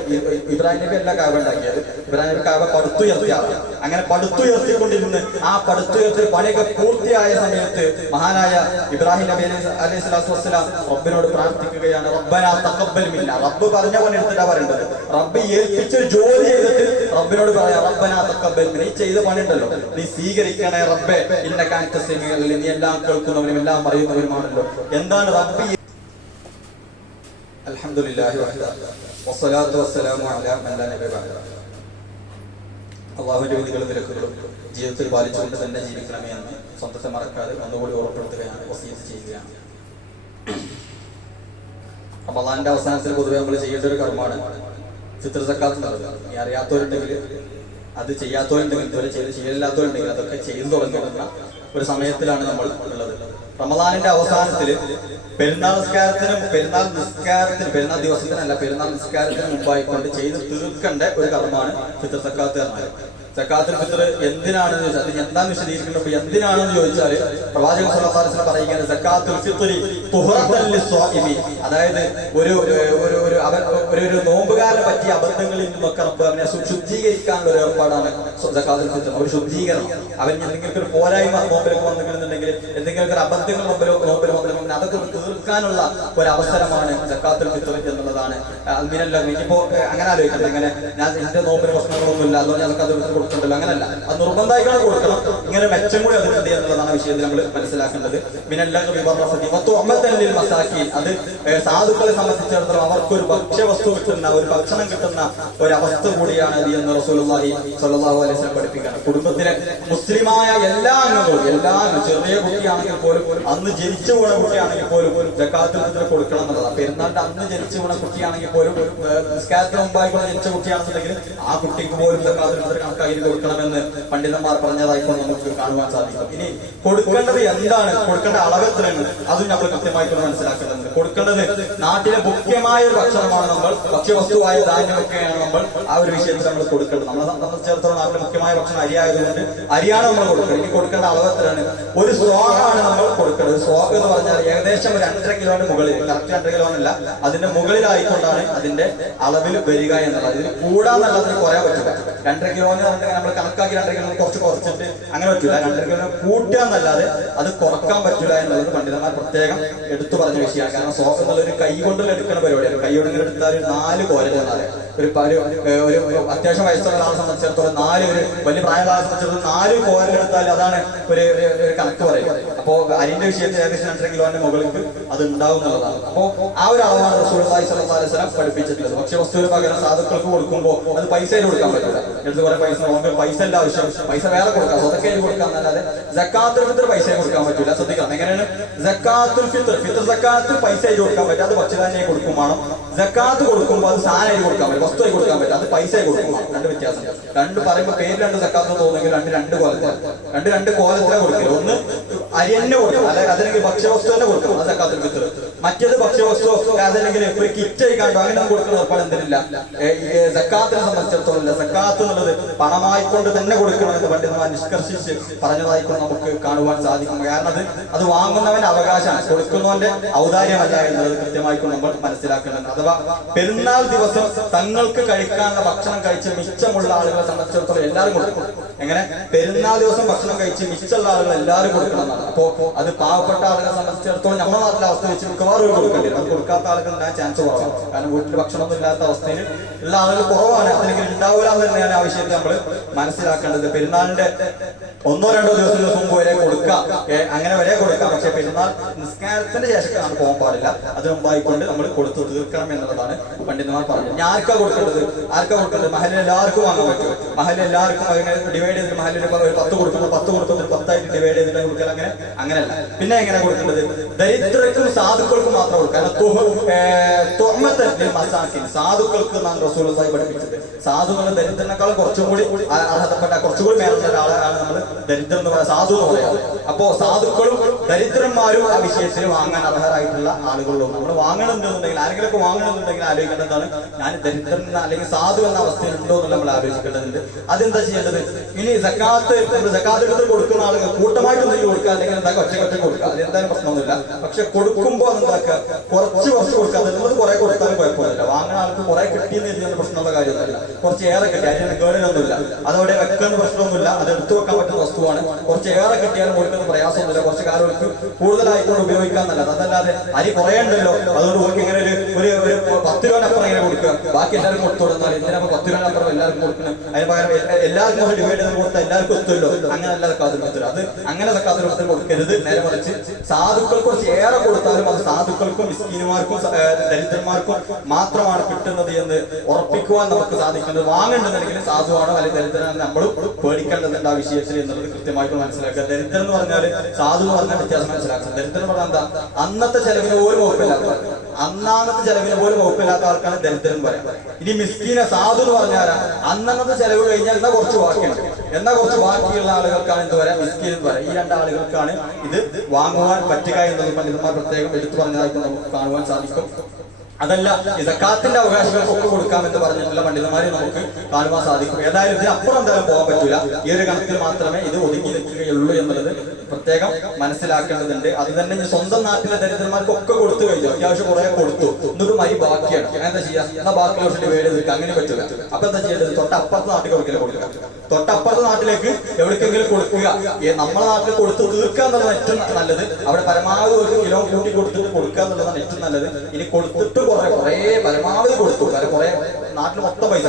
ഇബ്രാഹിം നബി അല്ല കഅബ ഉണ്ടാക്കിയത്, ഇബ്രാഹിം നബി കഅബ പടുത്തുയർത്തിയാണ്. അങ്ങനെ പടുത്തുയർത്തിക്കൊണ്ടിരുന്ന് ആ പടുത്തുയർത്തി പണിയൊക്കെ പൂർത്തിയായ സമയത്ത് മഹാനായ ഇബ്രാഹിം നബി അലൈഹി സ്വലാത്തു വസ്സലാം റബ്ബിനോട് പ്രാർത്ഥിക്കുകയാണ്, റബ്ബനാ തഖബ്ബൽ മിന്നാ. റബ്ബ് പറഞ്ഞ പണി എടുത്തിട്ടാ പറയേണ്ടത്. റബ്ബ് ഏൽപ്പിച്ചൊരു ജോലി ചെയ്തിട്ട് റബ്ബിനോട് പറയാം, റബ്ബനാ തഖബ്ബൽ മിന്നി, നീ ചെയ്ത പണിയുണ്ടല്ലോ നീ സ്വീകരിക്കണേ റബ്ബേ, ഇന്നക അൻത സമീഉൽ അലീം, നീ എല്ലാം കേൾക്കുന്നവനും എല്ലാം അറിയുന്നവനുമാണല്ലോ. എന്താണ് റബ്ബി? അൽഹംദുലില്ലാഹി വഹദ വസ്സലാത്തു വസ്സലാമു അലാ മൻ ലാ നബിയ ബഅദ. അല്ലാഹുവിന്റെ വിധികളും വിലക്കുകളും ജീവിതത്തിൽ പാലിച്ചുകൊണ്ട് തന്നെ ജീവിക്കണമേ എന്ന് സ്വന്തത്തെ മറക്കാതെ ഒന്നുകൂടി ഓർമ്മപ്പെടുത്തുകയാണ്, വസിയത്ത് ചെയ്യുകയാണ്. റമളാന്റെ അവസാനത്തിൽ പൊതുവെ നമ്മൾ ചെയ്യേണ്ട ഒരു കർമ്മമാണ് ഫിത്ർ സക്കാത്ത് എന്നുള്ളത്. ഈ അറിയാത്തവരുണ്ടെങ്കിൽ, അത് ചെയ്യാത്തവരുണ്ടെങ്കിൽ, ഇതുവരെ ചെയ്യലില്ലാത്തവരുണ്ടെങ്കിൽ അതൊക്കെ ചെയ്തു തുടങ്ങുന്ന ഒരു സമയത്തിലാണ് നമ്മൾ ഉള്ളത്. റമളാനിന്റെ അവസാനത്തില് പെരുന്നാൾ ദിവസത്തിനല്ല, പെരുന്നാൾ നിസ്കാരത്തിന് മുമ്പായിക്കൊണ്ട് ചെയ്ത് തീർക്കേണ്ട ഒരു കർമ്മമാണ് ഫിത്ർ സക്കാത്ത് എന്നാൽ. സക്കാത്തുൽ ഫിത്ർ എന്തിനാണെന്ന് ചോദിച്ചാൽ, അത് എന്താണെന്ന് വിശദീകരിക്കുന്നത് എന്തിനാണെന്ന് ചോദിച്ചാൽ പ്രവാചകൻ സ്വല്ലല്ലാഹു അലൈഹി വസല്ലം പറയുകയാണ്, സക്കാത്തുൽ ഫിത്രി തുഹറത്തൻ ലിസ്വാഇമി, അതായത് ഒരു നോമ്പുകാരനെ പറ്റിയ അബദ്ധങ്ങളിൽ നിന്നൊക്കെ റബ്ബ് അവനെ ശുദ്ധീകരിക്കാനുള്ള ഒരു ഏർപ്പാടാണ് സക്കാത്തുൽ ഫിത്ർ. ഒരു ശുദ്ധീകരണം, അവൻ എന്തെങ്കിലും ഒരു പോരായ്മ നോമ്പിലൊക്കെ വന്നിട്ടുണ്ടെങ്കിൽ, എന്തെങ്കിലും ഒരു അബദ്ധങ്ങൾ നോമ്പിൽ വന്നിട്ടുണ്ടെങ്കിൽ അതൊക്കെ തീർക്കാനുള്ള ഒരു അവസരമാണ് സക്കാത്തുൽ ഫിത്ർ എന്നുള്ളതാണ്. അതിനല്ല ഇനിയിപ്പോ അങ്ങനെ ആലോചിക്കുന്നത്, അങ്ങനെ ഞാൻ എന്റെ നോമ്പിന് പ്രശ്നങ്ങളൊന്നുമില്ല അതുകൊണ്ട് ഞാൻ സക്കാത്തുൽ ഫിത്ർ കൊടുക്കണ്ടല്ലോ, അങ്ങനല്ല. അത് നിർബന്ധമായിട്ടാണ് കൊടുക്കണം. ഇങ്ങനെ മെച്ചം കൂടി അതിലുണ്ട് എന്നുള്ളതാണ് വിഷയത്തിൽ നമ്മൾ മനസ്സിലാക്കേണ്ടത്. അത് സാധുക്കളെ സംബന്ധിച്ചിടത്തോളം അവർക്കൊരു ഭക്ഷ്യവസ്തു കിട്ടുന്ന, ഒരു ഭക്ഷണം കിട്ടുന്ന ഒരു അവസ്ഥ കൂടിയാണ് ഇത് എന്ന് റസൂലുള്ളാഹി സ്വല്ലല്ലാഹു അലൈഹി വസല്ലം പഠിപ്പിക്കുകയാണ്. കുടുംബത്തിലെ മുസ്ലിമായ എല്ലാ അംഗങ്ങളും, ചെറിയ കുട്ടിയാണെങ്കിൽ പോലും, അന്ന് ജനിച്ചു പോണ കുട്ടിയാണെങ്കിൽ പോലും സക്കാത്തുൽ ഫിത്ർ കൊടുക്കണം എന്നുള്ളതാണ്. പെരുന്നാളിന്റെ അന്ന് ജനിച്ചു പോണ കുട്ടിയാണെങ്കിൽ പോലും, നിസ്കാരത്തിന് മുമ്പായിക്കൊണ്ട് ജനിച്ച കുട്ടിയാണെന്നുണ്ടെങ്കിൽ ആ കുട്ടിക്ക് പോലും സക്കാത്തുൽ ഫിത്ർ കണക്കാക്കി കൊടുക്കണമെന്ന് പണ്ഡിതന്മാർ പറഞ്ഞതായിപ്പോൾ നമുക്ക് കാണുവാൻ സാധിക്കും. ഇനി കൊടുക്കേണ്ടത് എന്താണ്, കൊടുക്കേണ്ട അളവ് എത്രയാണ്, അതും നമ്മൾ കൃത്യമായിട്ട് മനസ്സിലാക്കേണ്ടതുണ്ട്. കൊടുക്കേണ്ടത് നാട്ടിലെ മുഖ്യമായ ഒരു ഭക്ഷണമാണ്, നമ്മൾ ഭക്ഷ്യവസ്തുവായ ധാന്യമൊക്കെയാണ് നമ്മൾ ആ ഒരു വിഷയത്തിൽ നമ്മൾ കൊടുക്കേണ്ടത്. നമ്മളെ സംബന്ധിച്ചിടത്തോളം നാട്ടിലെ മുഖ്യമായ ഭക്ഷണം അരി ആയതുകൊണ്ട് അരിയാണ് നമ്മൾ കൊടുക്കുന്നത്. ഇനി കൊടുക്കേണ്ട അളവ് എത്രയാണ്? ഒരു സ്വാഹാണ് നമ്മൾ കൊടുക്കേണ്ടത്. സ്വാഹ് എന്ന് പറഞ്ഞാൽ ഏകദേശം 2.5 കിലോന് മുകളിൽ, കറക്റ്റ് 2 കിലോനല്ല, അതിന്റെ മുകളിലായിക്കൊണ്ടാണ് അതിന്റെ അളവിൽ വരിക എന്നുള്ളത്. ഇതിന് കൂടാന്നുള്ളതിന് കുറയാൻ പറ്റില്ല. 2.5 കിലോന് നമ്മൾ കണക്കാക്കി 2.5 കിലോ കുറച്ചിട്ട് അങ്ങനെ പറ്റില്ല. 2.5 കിലോ കൂട്ടുക എന്നല്ലാതെ അത് കുറക്കാൻ പറ്റില്ല എന്നുള്ളത് പണ്ഡിതന്മാർ പ്രത്യേകം എടുത്തു പറഞ്ഞ വിഷയമാണ്. കാരണം സ്വാഹ് എന്നുള്ള ഒരു കൈ കൊണ്ട് എടുക്കുന്ന പരിപാടിയാണ്. കൈ കൊണ്ട് എടുത്താൽ 4 കോരലാണ്. ഒരു അത്യാവശ്യം വയസ്സുള്ള ആളെ സംബന്ധിച്ചിടത്തോളം, ഒരു വലിയ പ്രായമുള്ള ആളെ സംബന്ധിച്ചിടത്തോളം 4 കോരലെടുത്താൽ അതാണ് ഒരു കണക്ക് പറയുന്നത്. അപ്പോ അരിന്റെ വിഷയത്തിൽ ഏകദേശം 2.5 കിലോന്റെ മുകളിൽ അത് ഉണ്ടാവും എന്നുള്ളതാണ്. അപ്പോ ആ ഒരു അളവാണ് റസൂലുള്ളാഹി സ്വല്ലല്ലാഹു അലൈഹി വസല്ലം പഠിപ്പിച്ചിട്ടുള്ളത്. ഭക്ഷ്യവസ്തുവിന് പകരം സാധുക്കൾക്ക് കൊടുക്കുമ്പോൾ അത് പൈസയിൽ കൊടുക്കാൻ പറ്റില്ല. എടുത്ത് കുറെ പൈസ എല്ലാം ആവശ്യം, പൈസ വേറെ കൊടുക്കാം, സ്വതക്കയിൽ കൊടുക്കാം എന്നല്ലാതെ സക്കാത്തുൽ ഫിത്ർ പൈസ കൊടുക്കാൻ പറ്റില്ല. ശ്രദ്ധിക്കണം, എങ്ങനെയാണ് സക്കാത്തുൽ ഫിത്ർ? ഫിത്ർ സക്കാത്ത് പൈസ കൊടുക്കാൻ പറ്റും, അത് ഭക്ഷ്യധാന്യം കൊടുക്കും വേണം. സക്കാത്ത് കൊടുക്കുമ്പോൾ അത് സാധനമായി കൊടുക്കാൻ പറ്റും, വസ്തുവായി കൊടുക്കാൻ പറ്റും, അത് പൈസ കൊടുക്കും വേണം. രണ്ട് വ്യത്യാസം. രണ്ട് പറയുമ്പോൾ പേര് 2 സക്കാത്ത് തോന്നുമെങ്കിൽ രണ്ട് കോലത്തിലാണ് കൊടുക്കില്ല. ഒന്ന് അരി തന്നെ കൊടുക്കും, അതല്ലെങ്കിൽ ഭക്ഷ്യവസ്തു തന്നെ കൊടുക്കും, അത് സക്കാത്തുൽ ഫിത്ർ. മറ്റേത് ഭക്ഷ്യവസ്തു അതല്ലെങ്കിൽ ഒരു കിറ്റ് ആയിക്കാണ്ടോ അങ്ങനെ കൊടുക്കുന്ന ഏർപ്പാട് എന്തിനില്ല. സക്കാത്തിനെ സംബന്ധിച്ചിടത്തോളം ഇല്ല. സക്കാത്ത് എന്നുള്ളത് പണമായിക്കൊണ്ട് തന്നെ കൊടുക്കണമെന്ന് പണ്ഡിതന്മാർ നിഷ്കർഷിച്ച് പറഞ്ഞതായിക്കൊണ്ട് നമുക്ക് കാണുവാൻ സാധിക്കും. കാരണം അത് വാങ്ങുന്നവന്റെ അവകാശമാണ്, കൊടുക്കുന്നവന്റെ ഔദാര്യമല്ല എന്നുള്ളത് കൃത്യമായിക്കൊണ്ട് നമ്മൾ മനസ്സിലാക്കേണ്ടത്. അഥവാ പെരുന്നാൾ ദിവസം തങ്ങൾക്ക് കഴിക്കാനുള്ള ഭക്ഷണം കഴിച്ച് മിച്ചമുള്ള ആളുകളെ സംബന്ധിച്ചിടത്തോളം എല്ലാവരും കൊടുക്കും. എങ്ങനെ? പെരുന്നാൾ ദിവസം ഭക്ഷണം കഴിച്ച് മിച്ചമുള്ള ആളുകൾ എല്ലാവരും കൊടുക്കണം എന്നാണ്. അപ്പോ അത് പാവപ്പെട്ട ആളുകളെ സംബന്ധിച്ചിടത്തോളം നമ്മുടെ നാട്ടിലെ അവസ്ഥ വെച്ച് മിക്കവാറും കൊടുക്കേണ്ടി വരും. അത് കൊടുക്കാത്ത ആളുകൾ ഉണ്ടാകാൻ ചാൻസ് കുറവാണ്. കാരണം വീട്ടിൽ ഭക്ഷണമൊന്നും ഇല്ലാത്ത അവസ്ഥയിൽ ഉള്ള ആളുകൾ കുറവാണ്. അല്ലെങ്കിൽ ഉണ്ടാവില്ല എന്ന് തന്നെയാണ് ആ വിഷയത്തിൽ നമ്മൾ മനസ്സിലാക്കേണ്ടത്. പെരുന്നാളിന്റെ 1-2 ദിവസം മുമ്പ് വരെ കൊടുക്കാം, അങ്ങനെ വരെ കൊടുക്കാം. പക്ഷെ പെരുന്നാൾ നിസ്കാരത്തിന്റെ ശേഷം പോകാൻ പാടില്ല. അത് മുമ്പായിക്കൊണ്ട് നമ്മൾ കൊടുത്തു തീർക്കണം എന്നുള്ളതാണ് പണ്ഡിതന്മാർ പറഞ്ഞത്. ഞാൻ ആർക്കാ കൊടുക്കേണ്ടത്? മഹലിൽ എല്ലാവർക്കും വാങ്ങാൻ പറ്റും. മഹലിൽ എല്ലാവർക്കും ഡിവൈഡ് ചെയ്തിട്ട് മഹലിൽ 10 കൊടുക്കുമ്പോൾ 10 ആയിട്ട് ഡിവൈഡ് ചെയ്തിട്ട് കൊടുക്കൽ അങ്ങനെയല്ല. പിന്നെ എങ്ങനെ കൊടുക്കേണ്ടത്? ദരിദ്രർക്കും സാധുക്കൾക്കും മാത്രം കൊടുക്കുക. സാധുക്കൾക്ക് നാം റസൂലുള്ളാഹി പഠിപ്പിച്ചത്. സാധുക്കൾ ദരിദ്രനേക്കാളും കുറച്ചും കൂടി അർഹതപ്പെട്ട, കുറച്ചുകൂടി മേലുള്ള ഒരാളാണ് നമ്മൾ ദരിദ്രം എന്ന് പറയുന്നത്, സാധു എന്ന് പറയുന്നത്. അപ്പോ സാധുക്കളും ദരിദ്രന്മാരും ആ വിഷയത്തിൽ വാങ്ങാൻ അർഹരായിട്ടുള്ള ആളുകളും നമ്മൾ വാങ്ങണമെന്നുണ്ടെങ്കിൽ, ആരെങ്കിലൊക്കെ വാങ്ങണമെന്നുണ്ടെങ്കിൽ ആലോചിക്കേണ്ടതാണ്, ഞാൻ ദരിദ്രൻ അല്ലെങ്കിൽ സാധു എന്ന അവസ്ഥയിൽ ഉണ്ടോ എന്ന് നമ്മൾ ആലോചിക്കേണ്ടതുണ്ട്. അതെന്താ ചെയ്യേണ്ടത്? ഇനി സക്കാത്ത് എടുത്ത് കൊടുക്കുന്ന ആളുകൾ കൂട്ടമായിട്ട് എന്തെങ്കിലും കൊടുക്കുക, അല്ലെങ്കിൽ എന്താ ഒറ്റ കൊടുക്കുക, അതെന്തായാലും പ്രശ്നമൊന്നുമില്ല. പക്ഷെ കൊടുക്കുമ്പോൾ എന്താക്കുക, കുറച്ച് കൊടുക്കുക. അതുള്ളത് കുറെ കൊടുത്താലും കുഴപ്പമൊന്നുമില്ല. വാങ്ങുന്ന ആൾക്ക് കുറെ കിട്ടിയെന്ന് എഴുതിയ പ്രശ്നമുള്ള കാര്യമൊന്നുമില്ല. കുറച്ച് ഏറെ കിട്ടി, അതിന് കേടിനൊന്നുമില്ല. അതവിടെ വെക്കുന്ന പ്രശ്നമൊന്നുമില്ല. അത് എടുത്തു വെക്കാൻ പറ്റുന്ന വസ്തുവാണ്. കുറച്ചേറെ കിട്ടിയാലും ഓർക്കുന്നത് പ്രയാസമൊന്നുമില്ല, കുറച്ച് കാലം അവർക്ക് കൂടുതലായിക്കൊണ്ട് ഉപയോഗിക്കാൻ നല്ലത്. അതല്ലാതെ അരി കുറേ ഉണ്ടല്ലോ അതുകൊണ്ട് ഓർക്ക് ഇങ്ങനെ ഒരു 10 രൂപനപ്പുറം ഇങ്ങനെ കൊടുക്കുക, ബാക്കി എല്ലാവർക്കും കൊടുത്തു കൊടുത്താൽ എന്തിനാ 10 രൂപനപ്പുറം എല്ലാവർക്കും കൊടുക്കുന്നത്? അതിന് പകരം എല്ലാവർക്കും ഒരു ഡിവൈഡ് ചെയ്ത് കൊടുത്താൽ എല്ലാവർക്കും ഒത്തുമല്ലോ. അങ്ങനെ അല്ല സക്കാത്തുൽ ഫിത്ർ. അത് അങ്ങനെ സക്കാത്തുൽ ഫിത്ർ കൊടുക്കരുത്. നേരെ മറിച്ച് സാധുക്കൾ കുറച്ച് ഏറെ കൊടുത്താലും അത് സാധുക്കൾക്കും മിസ്കീനുമാർക്കും ദരിദ്രന്മാർക്കും മാത്രമാണ് കിട്ടുന്നത് എന്ന് ഉറപ്പിക്കുവാൻ നമുക്ക് സാധിക്കുന്നത്. വാങ്ങേണ്ടതെങ്കിൽ സാധുവാണോ അല്ലെങ്കിൽ ദരിദ്രനാണ് നമ്മളും പേടിക്കേണ്ടതുണ്ട് ആ വിഷയത്തിൽ എന്നുള്ളത് കൃത്യമായിട്ട് മനസ്സിലാക്കുക. ദരിദ്രൻ എന്ന് പറഞ്ഞാൽ സാധു എന്ന് പറഞ്ഞാൽ വ്യത്യാസം മനസ്സിലാക്കുക. ദരിദ്രൻ പറഞ്ഞാൽ എന്താ? അന്നത്തെ ചെലവിന് പോലും വകുപ്പില്ലാത്ത, അന്നാന്നത്തെ ചെലവിന് പോലും വകുപ്പില്ലാത്ത ആൾക്കാണ് ദരിദ്രൻ പറയാം. ഇനി മിസ്കീന സാധു എന്ന് പറഞ്ഞാൽ അന്നത്തെ ചെലവ് കഴിഞ്ഞാൽ എന്നാ കുറച്ച് ബാക്കിയാണ്, എന്നാൽ കുറച്ച് ബാക്കിയുള്ള ആളുകൾക്കാണ് എന്ത് പറയാം? മിസ്കീൻ എന്ന് പറയാം. ഈ രണ്ടാളുകൾക്കാണ് ഇത് വാങ്ങുവാൻ പറ്റുക എന്നത് പണ്ഡിതന്മാർ പ്രത്യേകം എടുത്തു പറഞ്ഞതായിട്ട് നമുക്ക് കാണുവാൻ സാധിക്കും. അതല്ല സക്കാത്തിന്റെ അവകാശികൾക്കൊക്കെ കൊടുക്കാമെന്ന് പറഞ്ഞിട്ടുള്ള പണ്ഡിതന്മാരെ നമുക്ക് കാണുവാൻ സാധിക്കും. ഏതായാലും ഇതിനപ്പുറം എന്തായാലും പോകാൻ പറ്റൂല. ഈ ഒരു കണക്കിൽ മാത്രമേ ഇത് ഒതുങ്ങി നിൽക്കുകയുള്ളൂ എന്നുള്ളത് പ്രത്യേകം മനസ്സിലാക്കേണ്ടതുണ്ട്. അത് തന്നെ സ്വന്തം നാട്ടിലെ ദരിദ്രന്മാർക്കൊക്കെ കൊടുത്തു കഴിഞ്ഞു, അത്യാവശ്യം കുറെ കൊടുത്തു, എന്നിട്ട് മരി ബാക്കിയാണ്. ഞാൻ എന്താ ചെയ്യാ? എന്നാൽ ബാക്കി വർഷത്തിൽ വേടി നിൽക്കുക, അങ്ങനെ പറ്റില്ല. അപ്പൊ എന്താ ചെയ്യേണ്ടത്? തൊട്ടപ്പുറത്തെ നാട്ടിൽ കൊടുക്കുക, തൊട്ടപ്പുറത്തെ നാട്ടിലേക്ക് എവിടേക്കെങ്കിലും കൊടുക്കുക. നമ്മളെ നാട്ടിൽ കൊടുത്ത് തീർക്കുക എന്നുള്ളതാണ് ഏറ്റവും നല്ലത്. അവിടെ പരമാവധി ഒരു കിലോ കൂട്ടി കൊടുത്തിട്ട് കൊടുക്കുക എന്നുള്ളതാണ് ഏറ്റവും നല്ലത്. ഇനി കൊടുത്തിട്ട് കുറെ പരമാവധി കൊടുത്തു, കുറെ നാട്ടിൽ മൊത്തം പൈസ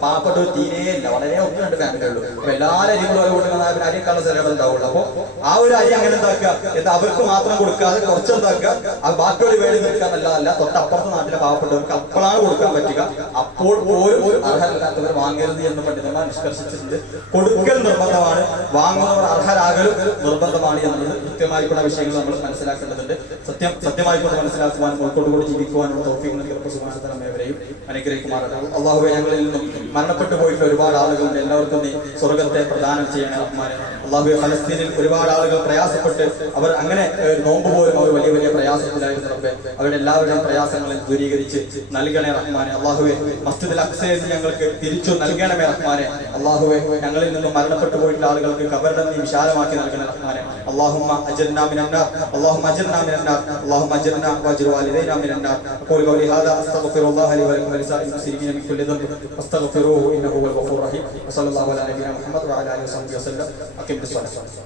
പാവപ്പെട്ട ഒരു തീരെയില്ല, വളരെ ഒന്നുണ്ട് ഫാമിലിയുള്ളൂ. അപ്പൊ എല്ലാവരും അരി കൂടെ കൊടുക്കുന്ന അരിക്കാനുള്ള സ്ഥലങ്ങൾ ഉണ്ടാവുള്ളൂ. അപ്പൊ ആ ഒരു അരി അങ്ങനെ എന്താക്കുക, എന്താ അവർക്ക് മാത്രം കൊടുക്കാതെ കുറച്ച് എന്താക്കുക, അത് ബാക്കിയുള്ള വേണ്ടി നിൽക്കുക എന്നല്ല, തൊട്ടപ്പുറത്തെ നാട്ടിലെ പാവപ്പെട്ടവർക്ക് അപ്പോഴാണ് കൊടുക്കാൻ പറ്റുക. അപ്പോൾ പോലും അർഹരല്ലാത്തവർ വാങ്ങരുത് എന്ന് പണ്ഡിതന്മാർ നിഷ്കർഷിച്ചിട്ടുണ്ട്. കൊടുക്കൽ നിർബന്ധമാണ്, വാങ്ങുന്നവർ അർഹരാകലും നിർബന്ധമാണ് എന്നുള്ളത് കൃത്യമായിട്ടുള്ള വിഷയങ്ങൾ നമ്മൾ മനസ്സിലാക്കേണ്ടതുണ്ട്. സത്യമായിക്കൊണ്ട് മനസ്സിലാക്കുവാനും ഉൾക്കൊണ്ടുകൊണ്ട് ജീവിക്കുവാനുള്ള തൗഫീഖ് നൽകി റബ്ബ് സുബ്ഹാനഹു വ തആല ഏവരെയും അനുഗ്രഹിക്കുമാറാകട്ടെ. അല്ലാഹുവേ, ഞങ്ങളിൽ നിന്നും മരണപ്പെട്ടു പോയിട്ടുള്ള ഒരുപാട് ആളുകളുണ്ട്, എല്ലാവർക്കും നീ സ്വർഗത്തെ പ്രദാനം ചെയ്യണേ റഹ്മാനെ. അല്ലാഹുവേ, ഫലസ്തീനിൽ ഒരുപാട് ആളുകൾ പ്രയാസപ്പെട്ട് അവർ അങ്ങനെ നോമ്പ് പോലും അവർ വലിയ വലിയ പ്രയാസത്തിലായിരുന്നു റബ്ബേ. അവരുടെ എല്ലാവരുടെയും പ്രയാസങ്ങളെ ദൂരീകരിച്ച് നൽകണേ റഹ്മാനെ. അല്ലാഹുവേ, മസ്ജിദുൽ അഖ്സയെ ഞങ്ങൾക്ക് തിരിച്ചു നൽകണമേ റഹ്മാനെ. അല്ലാഹുവേ, ഞങ്ങളിൽ നിന്നും മരണപ്പെട്ടു പോയിട്ടുള്ള ആളുകൾക്ക് ഖബറിടം നീ വിശാലമാക്കി നൽകണേ റഹ്മാനെ. اللهم اجرنا من النار، اللهم اجرنا من النار، اللهم اجرنا واجر والدينا من النار. اقول قولي هذا استغفر الله لي ولكم ولسائر المسلمين من كل ذنب فاستغفروه انه هو الغفور الرحيم. وصلى الله على نبينا محمد وعلى اله وصحبه وسلم. اقم الصلاه.